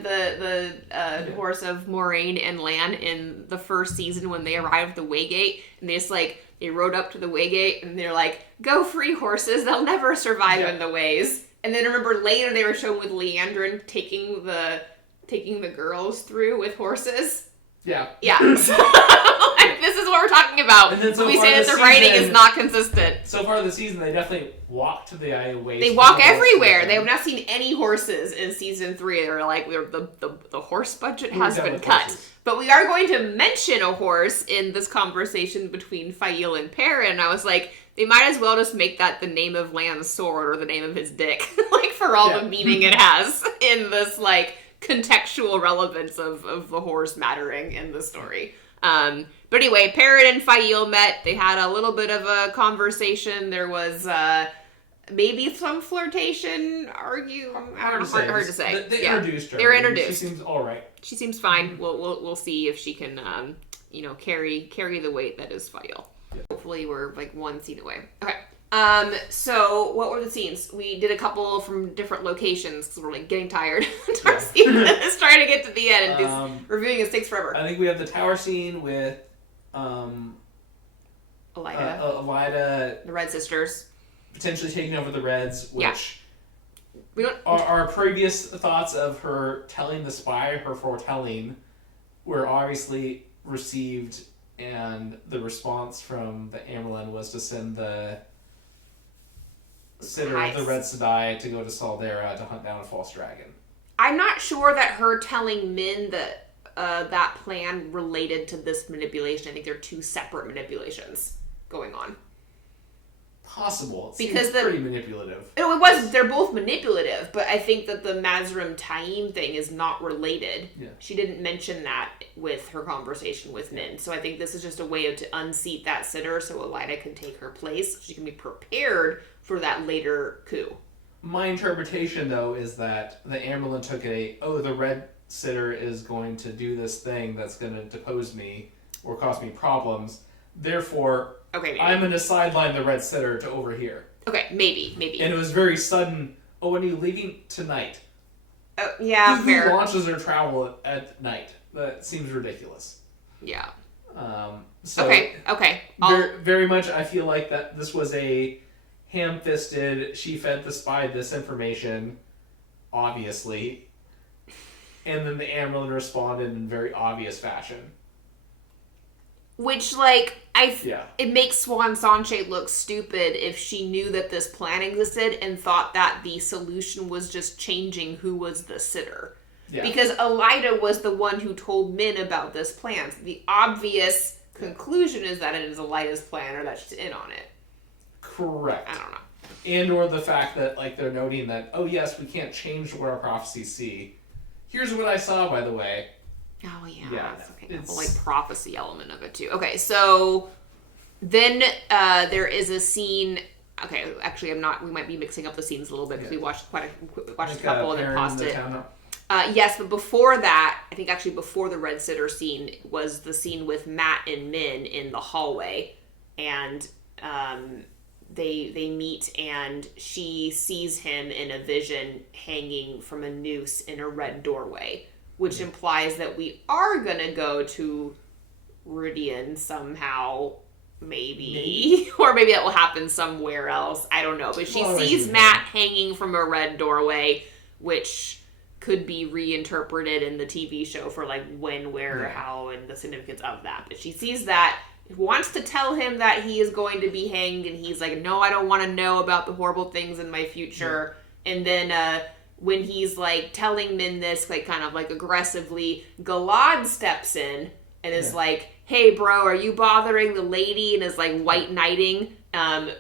the horse of Moraine and Lan in the first season when they arrived at the Waygate, and they just they rode up to the Waygate and they're like, go free horses, they'll never survive in the ways. And then remember later they were shown with Liandrin taking the girls through with horses. Yeah. Yeah. This is what we're talking about. And then we say that the writing is not consistent. So far this season, they definitely walk to the Aiel Ways. They walk everywhere. They have not seen any horses in season 3. They're like, the horse budget has been cut. Horses. But we are going to mention a horse in this conversation between Fail and Perrin. I was like, they might as well just make that the name of Lan's sword or the name of his dick. For all the meaning it has in this, contextual relevance of the horse mattering in the story. But anyway, Perrin and Fail met. They had a little bit of a conversation. There was maybe some flirtation, hard to say. They introduced her. They were introduced. She seems all right. She seems fine. We'll see if she can carry the weight that is Fail. Yeah. Hopefully we're one scene away. Okay. So what were the scenes? We did a couple from different locations because we're getting tired. Darcy is trying to get to the end and reviewing it takes forever. I think we have the tower scene with Elaida, the Red Sisters, potentially taking over the Reds, which our previous thoughts of her telling the spy her foretelling were obviously received, and the response from the Amyrlin was to send the sitter of the Red Sedai to go to Saldera to hunt down a false dragon. I'm not sure that her telling Min that that plan related to this manipulation. I think they're two separate manipulations going on. Possible. Because pretty manipulative. No, it was. They're both manipulative, but I think that the Mazrim Taim thing is not related. Yeah. She didn't mention that with her conversation with Min. So I think this is just a way to unseat that sitter so Elaida can take her place. She can be prepared for that later coup. My interpretation, though, is that the Amyrlin took the Red Sitter is going to do this thing that's going to depose me or cause me problems. Therefore, I'm going to sideline the Red Sitter to over here. Okay, maybe. And it was very sudden. Oh, when are you leaving tonight? Yeah, fair. Who launches their travel at night? That seems ridiculous. Yeah. So okay. Very much, I feel like that this was a ham-fisted, she fed the spy this information, obviously, and then the Amyrlin responded in very obvious fashion. Which, it makes Swan Sanche look stupid if she knew that this plan existed and thought that the solution was just changing who was the sitter. Yeah. Because Elaida was the one who told Min about this plan. So the obvious conclusion is that it is Elaida's plan or that she's in on it. Correct. I don't know. And or the fact that, like, they're noting that, oh yes, we can't change what our prophecies see. Here's what I saw, by the way. Oh, yeah. Okay. The whole, like, prophecy element of it, too. Okay, so then there is a scene... Okay, actually, we might be mixing up the scenes a little bit because we watched a couple and then paused it. Yes, but before that, I think actually before the Red Sitter scene was the scene with Matt and Min in the hallway. And they meet and she sees him in a vision hanging from a noose in a red doorway, which implies that we are going to go to Ridian somehow, maybe. Or maybe that will happen somewhere else. I don't know. But she sees Matt hanging from a red doorway, which could be reinterpreted in the TV show for like when, where, how, and the significance of that. But she sees that, wants to tell him that he is going to be hanged, and he's like, no, I don't want to know about the horrible things in my future. And then when he's like telling Min this, like kind of like aggressively, Galad steps in and is like, hey bro, are you bothering the lady? And is like white knighting,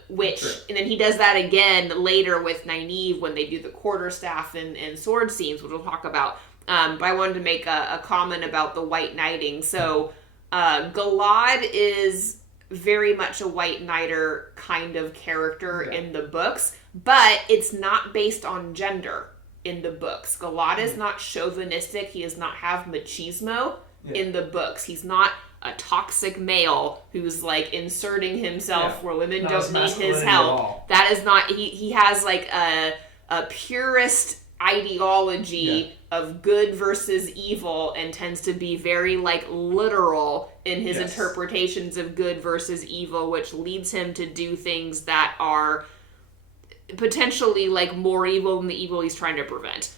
which, and then he does that again later with Nynaeve when they do the quarterstaff and sword scenes, which we'll talk about. But I wanted to make a comment about the white knighting. So Galad is very much a white knighter kind of character in the books, but it's not based on gender in the books. Galad is not chauvinistic. He does not have machismo in the books. He's not a toxic male who's like inserting himself where women don't need his help. That is not, he has like a purist ideology of good versus evil and tends to be very like literal in his interpretations of good versus evil, which leads him to do things that are potentially like more evil than the evil he's trying to prevent.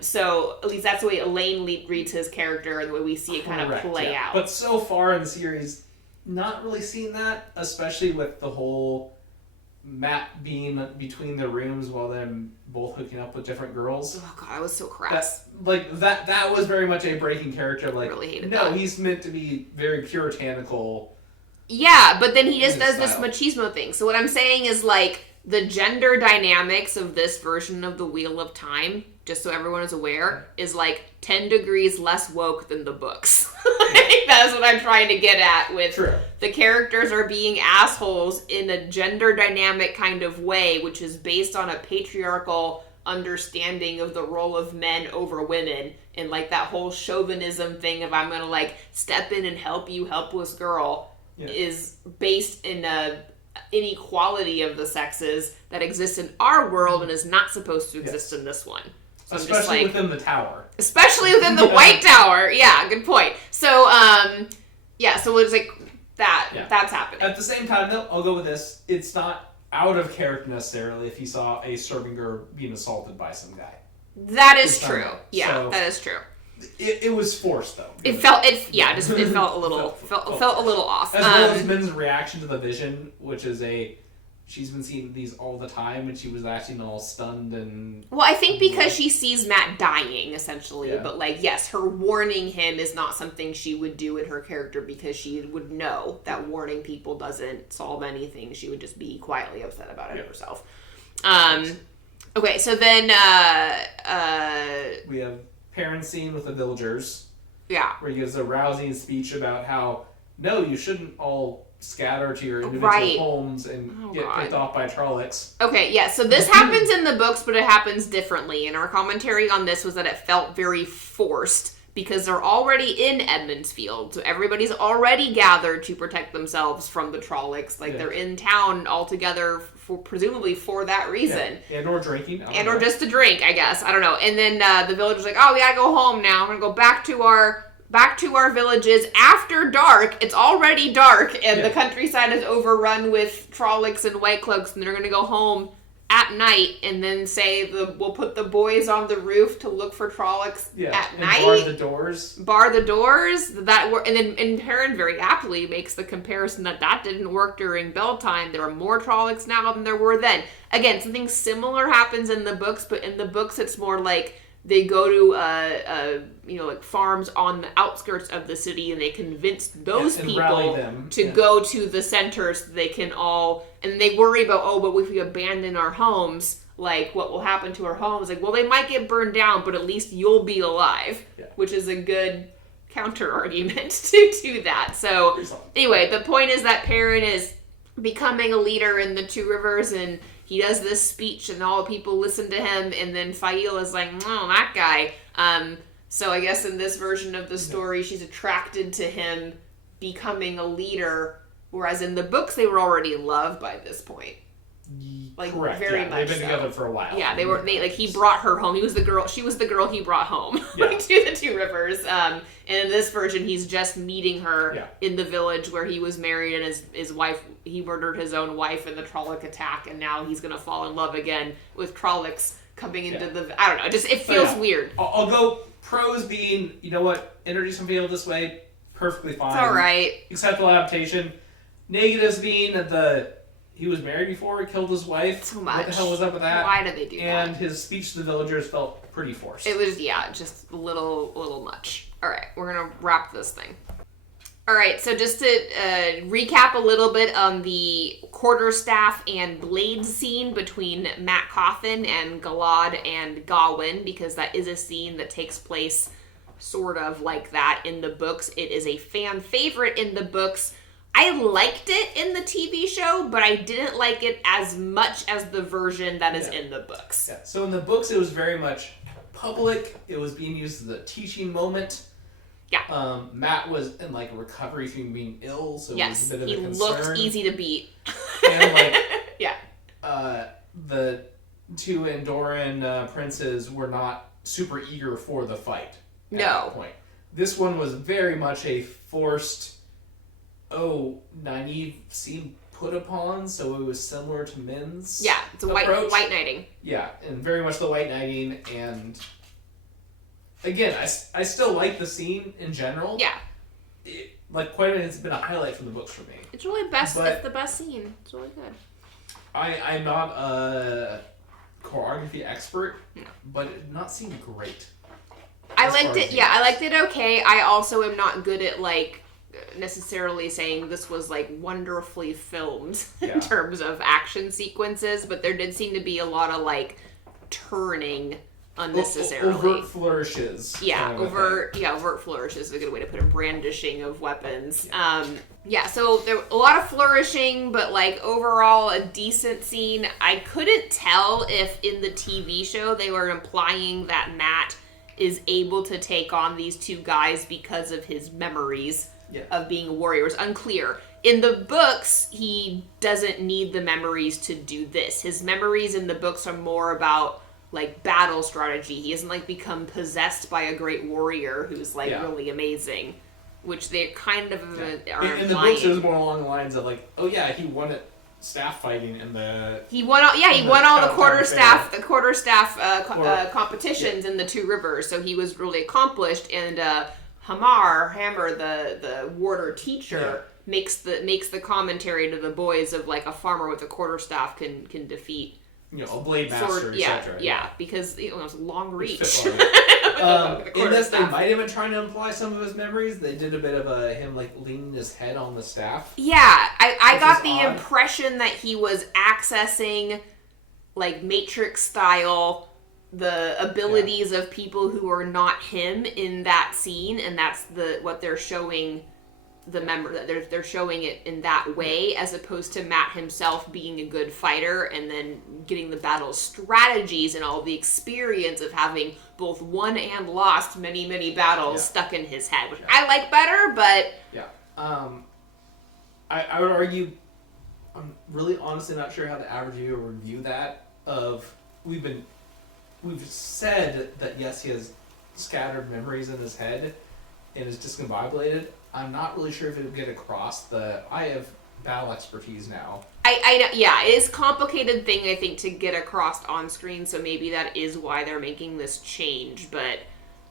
So at least that's the way Elaine reads his character and the way we see it kind of play out. But so far in the series, not really seen that, especially with the whole Matt being between the rooms while them both hooking up with different girls. Oh god, I was so crass. That was very much a breaking character. Like, I really hated that. He's meant to be very puritanical. Yeah, but then he just does this machismo thing. So what I'm saying is like the gender dynamics of this version of the Wheel of Time, just so everyone is aware, is like 10 degrees less woke than the books. I think that's what I'm trying to get at with the characters are being assholes in a gender dynamic kind of way, which is based on a patriarchal understanding of the role of men over women, and like that whole chauvinism thing of I'm gonna like step in and help you helpless girl is based in a inequality of the sexes that exists in our world and is not supposed to exist in this one. So especially within the tower. Especially within the White Tower. Yeah, good point. So, so it's like that. Yeah. That's happening. At the same time, though, I'll go with this. It's not out of character necessarily if he saw a Serbinger being assaulted by some guy. That is true. Yeah, so that is true. It was forced, though. It felt a little felt a little off. As well as Min's reaction to the vision, which is she's been seeing these all the time, and she was acting all stunned and... Well, I think because she sees Matt dying, essentially. Yeah. But, like, yes, her warning him is not something she would do in her character because she would know that warning people doesn't solve anything. She would just be quietly upset about it herself. Okay, so then... we have Perrin's scene with the villagers. Yeah. Where he gives a rousing speech about how, no, you shouldn't all scatter to your individual homes and get picked off by Trollocs. Okay, yeah, so this happens in the books, but it happens differently. And our commentary on this was that it felt very forced because they're already in Edmund's Field. So everybody's already gathered to protect themselves from the Trollocs. Like, they're in town all together, presumably for that reason. Yeah. And or drinking. Or just to drink, I guess. I don't know. And then the villager's like, we gotta go home now. I'm gonna go back to our villages after dark. It's already dark, and the countryside is overrun with Trollocs and Whitecloaks, and they're going to go home at night and then say we'll put the boys on the roof to look for Trollocs at night. Bar the doors. And Perrin very aptly makes the comparison that didn't work during Belltime. There are more Trollocs now than there were then. Again, something similar happens in the books, but in the books it's more like they go to like farms on the outskirts of the city, and they convince those people to go to the center so they can all, and they worry about, but if we abandon our homes, like, what will happen to our homes? Like, well, they might get burned down, but at least you'll be alive, which is a good counter argument to that. So anyway, the point is that Perrin is becoming a leader in the Two Rivers, and he does this speech, and all the people listen to him, and then Fail is like, oh, that guy. So I guess in this version of the story, she's attracted to him becoming a leader, whereas in the books, they were already in love by this point. Like, correct. Very much. They've been together for a while. Yeah, he brought her home. She was the girl he brought home to the Two Rivers. And in this version, he's just meeting her in the village where he was married, and his wife, he murdered his own wife in the Trolloc attack, and now he's gonna fall in love again with Trollocs coming into the. I don't know. It feels weird. I'll go pros being, you know what, introduce Fail this way, perfectly fine. It's all right. Acceptable adaptation. Negatives being that he was married before, he killed his wife. Too much. What the hell was up with that? Why did they do that? And his speech to the villagers felt pretty forced. It was, just a little much. All right, we're going to wrap this thing. All right, so just to recap a little bit on the Quarterstaff and Blade scene between Matt Coffin and Galad and Gawain, because that is a scene that takes place sort of like that in the books. It is a fan favorite in the books. I liked it in the TV show, but I didn't like it as much as the version that is in the books. Yeah. So in the books, it was very much public. It was being used as a teaching moment. Yeah. Matt was in recovery from being ill, so it was a bit of a concern. He looked easy to beat. And the two Andorran princes were not super eager for the fight. At that point. This one was very much a forced. Nynaeve seemed put upon, so it was similar to Min's. Yeah, it's a white knighting. Yeah, and very much the white knighting, and again, I still like the scene in general. Yeah. Quite it's been a highlight from the books for me. It's really best. It's the best scene. It's really good. I'm not a choreography expert, but it did not seem great. I liked it. Yeah, I liked it. Okay. I also am not good at necessarily saying this was wonderfully filmed in terms of action sequences, but there did seem to be a lot of turning unnecessarily. Overt flourishes. Overt flourishes is a good way to put it. Brandishing of weapons. So there a lot of flourishing, but overall a decent scene. I couldn't tell if in the TV show they were implying that Matt is able to take on these two guys because of his memories of being a warrior. It was unclear. In the books, he doesn't need the memories to do this. His memories in the books are more about battle strategy. He hasn't become possessed by a great warrior who's really amazing, which they kind of are in the books. It was more along the lines of he won at staff fighting in the he won all the quarterstaff competitions in the Two Rivers, so he was really accomplished. And Hammer, the warder teacher, makes the commentary to the boys of a farmer with a quarterstaff can defeat a blade master, etc. Yeah, because it was long reach. In this, they might have been trying to imply some of his memories. They did a bit of him leaning his head on the staff. Yeah, I got the impression that he was accessing Matrix style the abilities of people who are not him in that scene, and that's what they're showing. The that they're showing it in that way, as opposed to Matt himself being a good fighter and then getting the battle strategies and all the experience of having both won and lost many battles stuck in his head, which I like better. But I would argue, I'm really honestly not sure how the average viewer would view that. We've said that yes, he has scattered memories in his head and is discombobulated. I'm not really sure if it would get across I have battle expertise now. It is a complicated thing, I think, to get across on screen, so maybe that is why they're making this change, but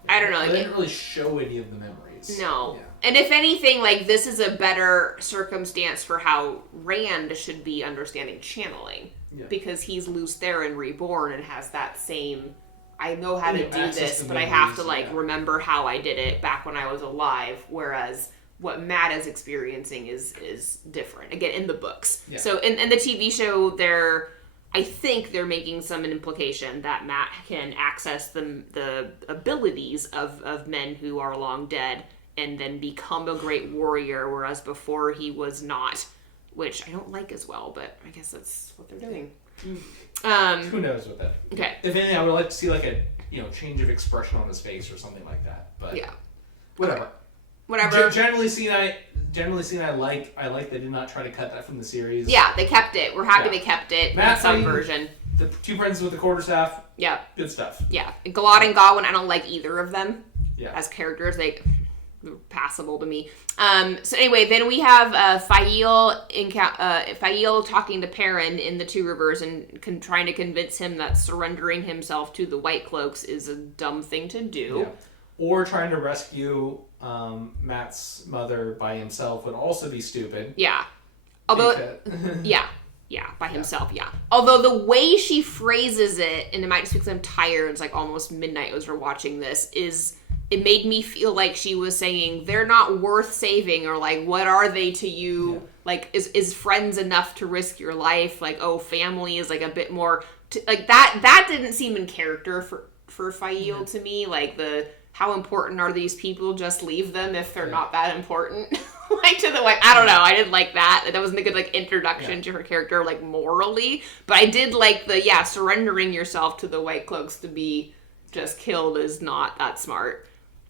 I don't know. They didn't really show any of the memories. No. Yeah. And if anything, this is a better circumstance for how Rand should be understanding channeling, because he's Lews Therin reborn and has that same I know how to do this, but I have to like remember how I did it back when I was alive. Whereas what Matt is experiencing is different. Again, in the books. Yeah. So in the TV show, I think they're making some implication that Matt can access the abilities of men who are long dead and then become a great warrior, whereas before he was not, which I don't like as well, but I guess that's what they're doing. Who knows with that? Okay. If anything, I would like to see like a change of expression on his face or something like that. But yeah, whatever. Okay. Whatever. Generally seen, I like they did not try to cut that from the series. Yeah, they kept it. We're happy they kept it in some version. The two princes with the Quarterstaff. Yeah. Good stuff. Yeah. Galad and Gawain, I don't like either of them as characters. They passable to me. So anyway, then we have Fael talking to Perrin in the Two Rivers and trying to convince him that surrendering himself to the Whitecloaks is a dumb thing to do. Yeah. Or trying to rescue Matt's mother by himself would also be stupid. Yeah. Although, by himself, yeah. Although the way she phrases it, and it might just because I'm tired, it's like almost midnight as we're watching this, it made me feel like she was saying, they're not worth saving, or like, what are they to you? Yeah. Like, is friends enough to risk your life? Like, oh, family is like a bit more, like that didn't seem in character for Fael to me. Like how important are these people? Just leave them if they're not that important. Like to the wife. I don't know. I didn't like that. That wasn't a good like introduction to her character, like morally. But I did like surrendering yourself to the Whitecloaks to be just killed is not that smart.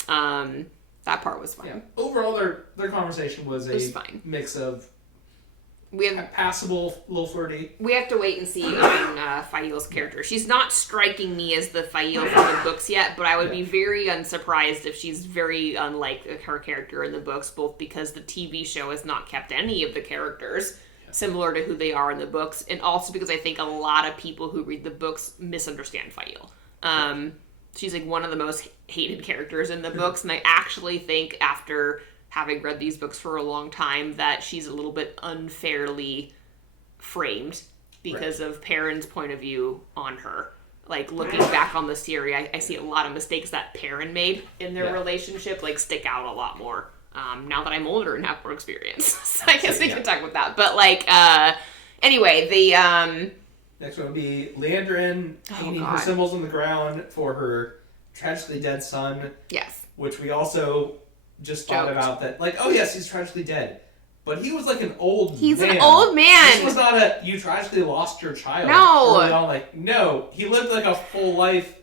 That part was fine. Yeah. Overall, their conversation was mix of passable, little flirty. We have to wait and see on Fael's character. She's not striking me as the Fael from the books yet, but I would be very unsurprised if she's very unlike her character in the books, both because the TV show has not kept any of the characters similar to who they are in the books, and also because I think a lot of people who read the books misunderstand Fael. She's like one of the most hated characters in the books, and I actually think after having read these books for a long time, that she's a little bit unfairly framed because of Perrin's point of view on her. Like, looking back on the series, I see a lot of mistakes that Perrin made in their relationship, like, stick out a lot more. Now that I'm older and have more experience. So I guess we can talk about that. But, like, anyway, the... Next one would be Liandrin painting her symbols on the ground for her tragically dead son. Yes. Which we also... just thought about that, like, oh yes, he's tragically dead, but he was like an old man. He's an old man. This was not you tragically lost your child. No. Early on, like, no, he lived like a full life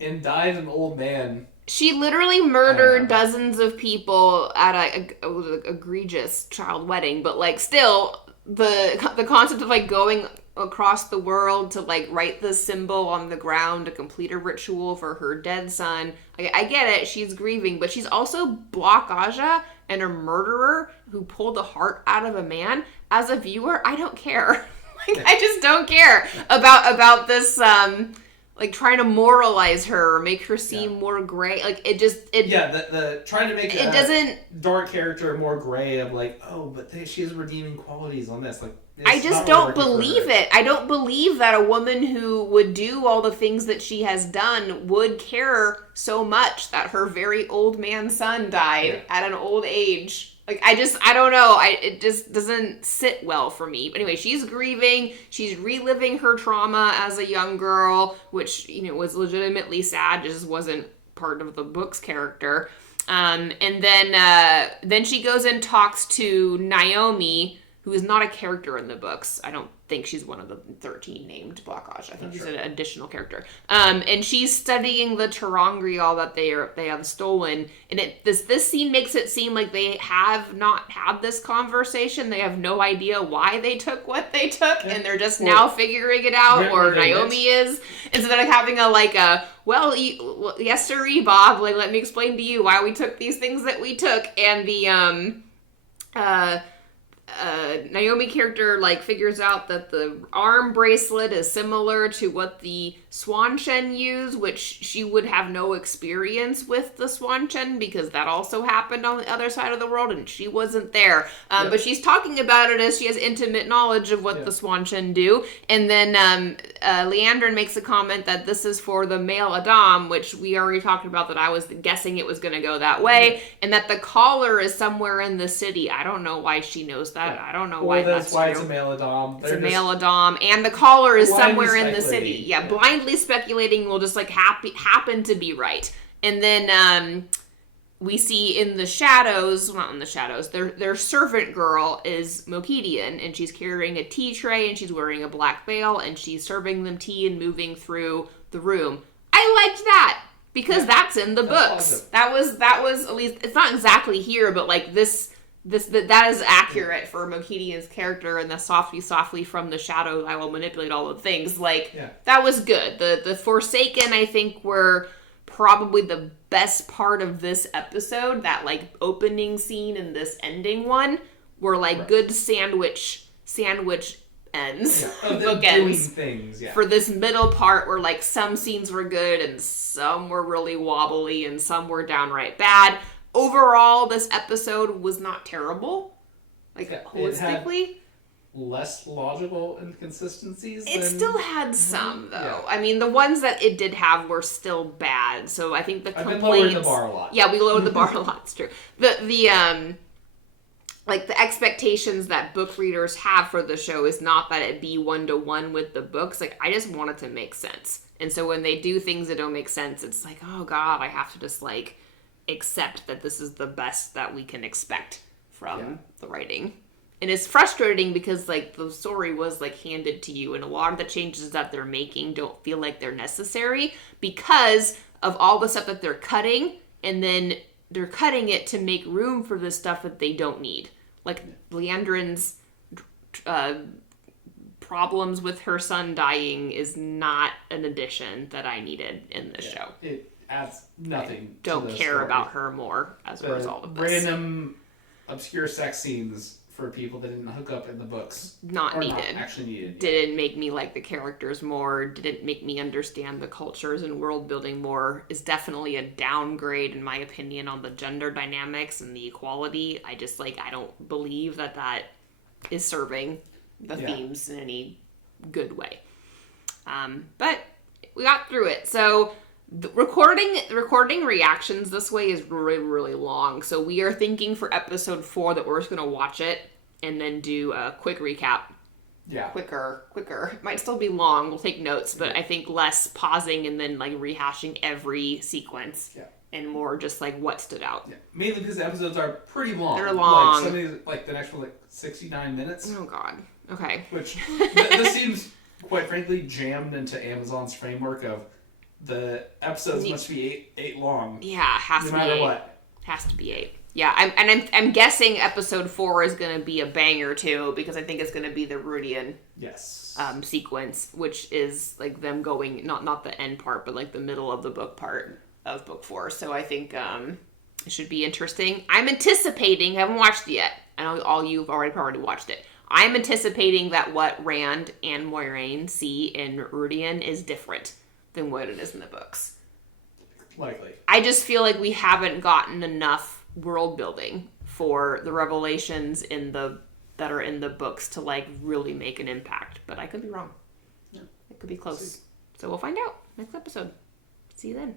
and died an old man. She literally murdered dozens of people at a egregious child wedding, but like still the concept of like going across the world to like write the symbol on the ground to complete a ritual for her dead son. I get it, she's grieving, but she's also Block Aja and a murderer who pulled the heart out of a man. As a viewer, I don't care. Like, I just don't care about this like trying to moralize her or make her seem more gray. Like the trying to make it doesn't dark character more gray of like, oh, but she has redeeming qualities on this. Like, I just don't believe it. I don't believe that a woman who would do all the things that she has done would care so much that her very old man son died at an old age. Like, I don't know. It just doesn't sit well for me. But anyway, she's grieving. She's reliving her trauma as a young girl, which, was legitimately sad. Just wasn't part of the book's character. And then she goes and talks to Naomi, who is not a character in the books. I don't think she's one of the 13 named Block Aja. I think she's an additional character. And she's studying the Terangrial that they have stolen. And this scene makes it seem like they have not had this conversation. They have no idea why they took what they took, and they're just now figuring it out, or Naomi is. And so they're like having yes, sir, Bob, like, let me explain to you why we took these things that we took. And the Naomi character like figures out that the arm bracelet is similar to what the Swanshen use, which she would have no experience with the Swanshen because that also happened on the other side of the world and she wasn't there. But she's talking about it as she has intimate knowledge of what the Swanshen do. And then Liandrin makes a comment that this is for the male Adam, which we already talked about, that I was guessing it was going to go that way, and that the collar is somewhere in the city. I don't know why she knows that. I don't know why that's why true. It's a male Adam. It's a male Adam, and the collar is somewhere in the city. Yeah, blindly speculating will just like happen to be right. And then we see in the shadows, not in the shadows, their servant girl is Mokidian, and she's carrying a tea tray, and she's wearing a black veil, and she's serving them tea and moving through the room. I liked that because that's in the books. Awesome. That was at least, it's not exactly here, but like that is accurate for Mokidian's character, and the softly from the shadow I will manipulate all the things. Like that was good. The Forsaken, I think, were probably the best part of this episode. That like opening scene and this ending one were like good sandwich ends, bookends things. For this middle part where like some scenes were good and some were really wobbly and some were downright bad. Overall, this episode was not terrible. Like holistically, less logical inconsistencies. It still had some, though. Yeah. I mean, the ones that it did have were still bad. So I think the complaints. I've been lowering the bar a lot. Yeah, we lowered the bar a lot. It's true. The like the expectations that book readers have for the show is not that it be 1-to-1 with the books. Like I just want it to make sense. And so when they do things that don't make sense, it's like, oh God, I have to just like accept that this is the best that we can expect from the writing. And it's frustrating because like the story was like handed to you, and a lot of the changes that they're making don't feel like they're necessary because of all the stuff that they're cutting, and then they're cutting it to make room for the stuff that they don't need. Like Liandrin's problems with her son dying is not an addition that I needed in this show. It adds nothing. I don't care about her more as a result of this. Random obscure sex scenes for people that didn't hook up in the books. Not needed. Not actually needed. Didn't make me like the characters more. Didn't make me understand the cultures and world building more. Is definitely a downgrade in my opinion on the gender dynamics and the equality. I just like, I don't believe that is serving the themes in any good way. But we got through it. So the recording reactions this way is really, really long. So we are thinking for episode 4 that we're just going to watch it and then do a quick recap. Yeah. Quicker. It might still be long. We'll take notes, but I think less pausing and then like rehashing every sequence. Yeah. And more just like what stood out. Yeah. Mainly because the episodes are pretty long. They're long. Like some of these, like the next one, like 69 minutes. Oh God. Okay. Which this seems, quite frankly, jammed into Amazon's framework of the episodes must be eight long. Yeah, it has to be 8. No matter what. Has to be 8. Yeah, I'm guessing episode 4 is going to be a banger too, because I think it's going to be the Rudian sequence, which is like them going not the end part, but like the middle of the book part of book 4. So I think it should be interesting. I'm anticipating. I haven't watched it yet. I know all you've already watched it. I'm anticipating that what Rand and Moiraine see in Rudian is different than what it is in the books. Likely. I just feel like we haven't gotten enough world building for the revelations that are in the books to like really make an impact. But I could be wrong. Yeah. It could be close. So we'll find out next episode. See you then.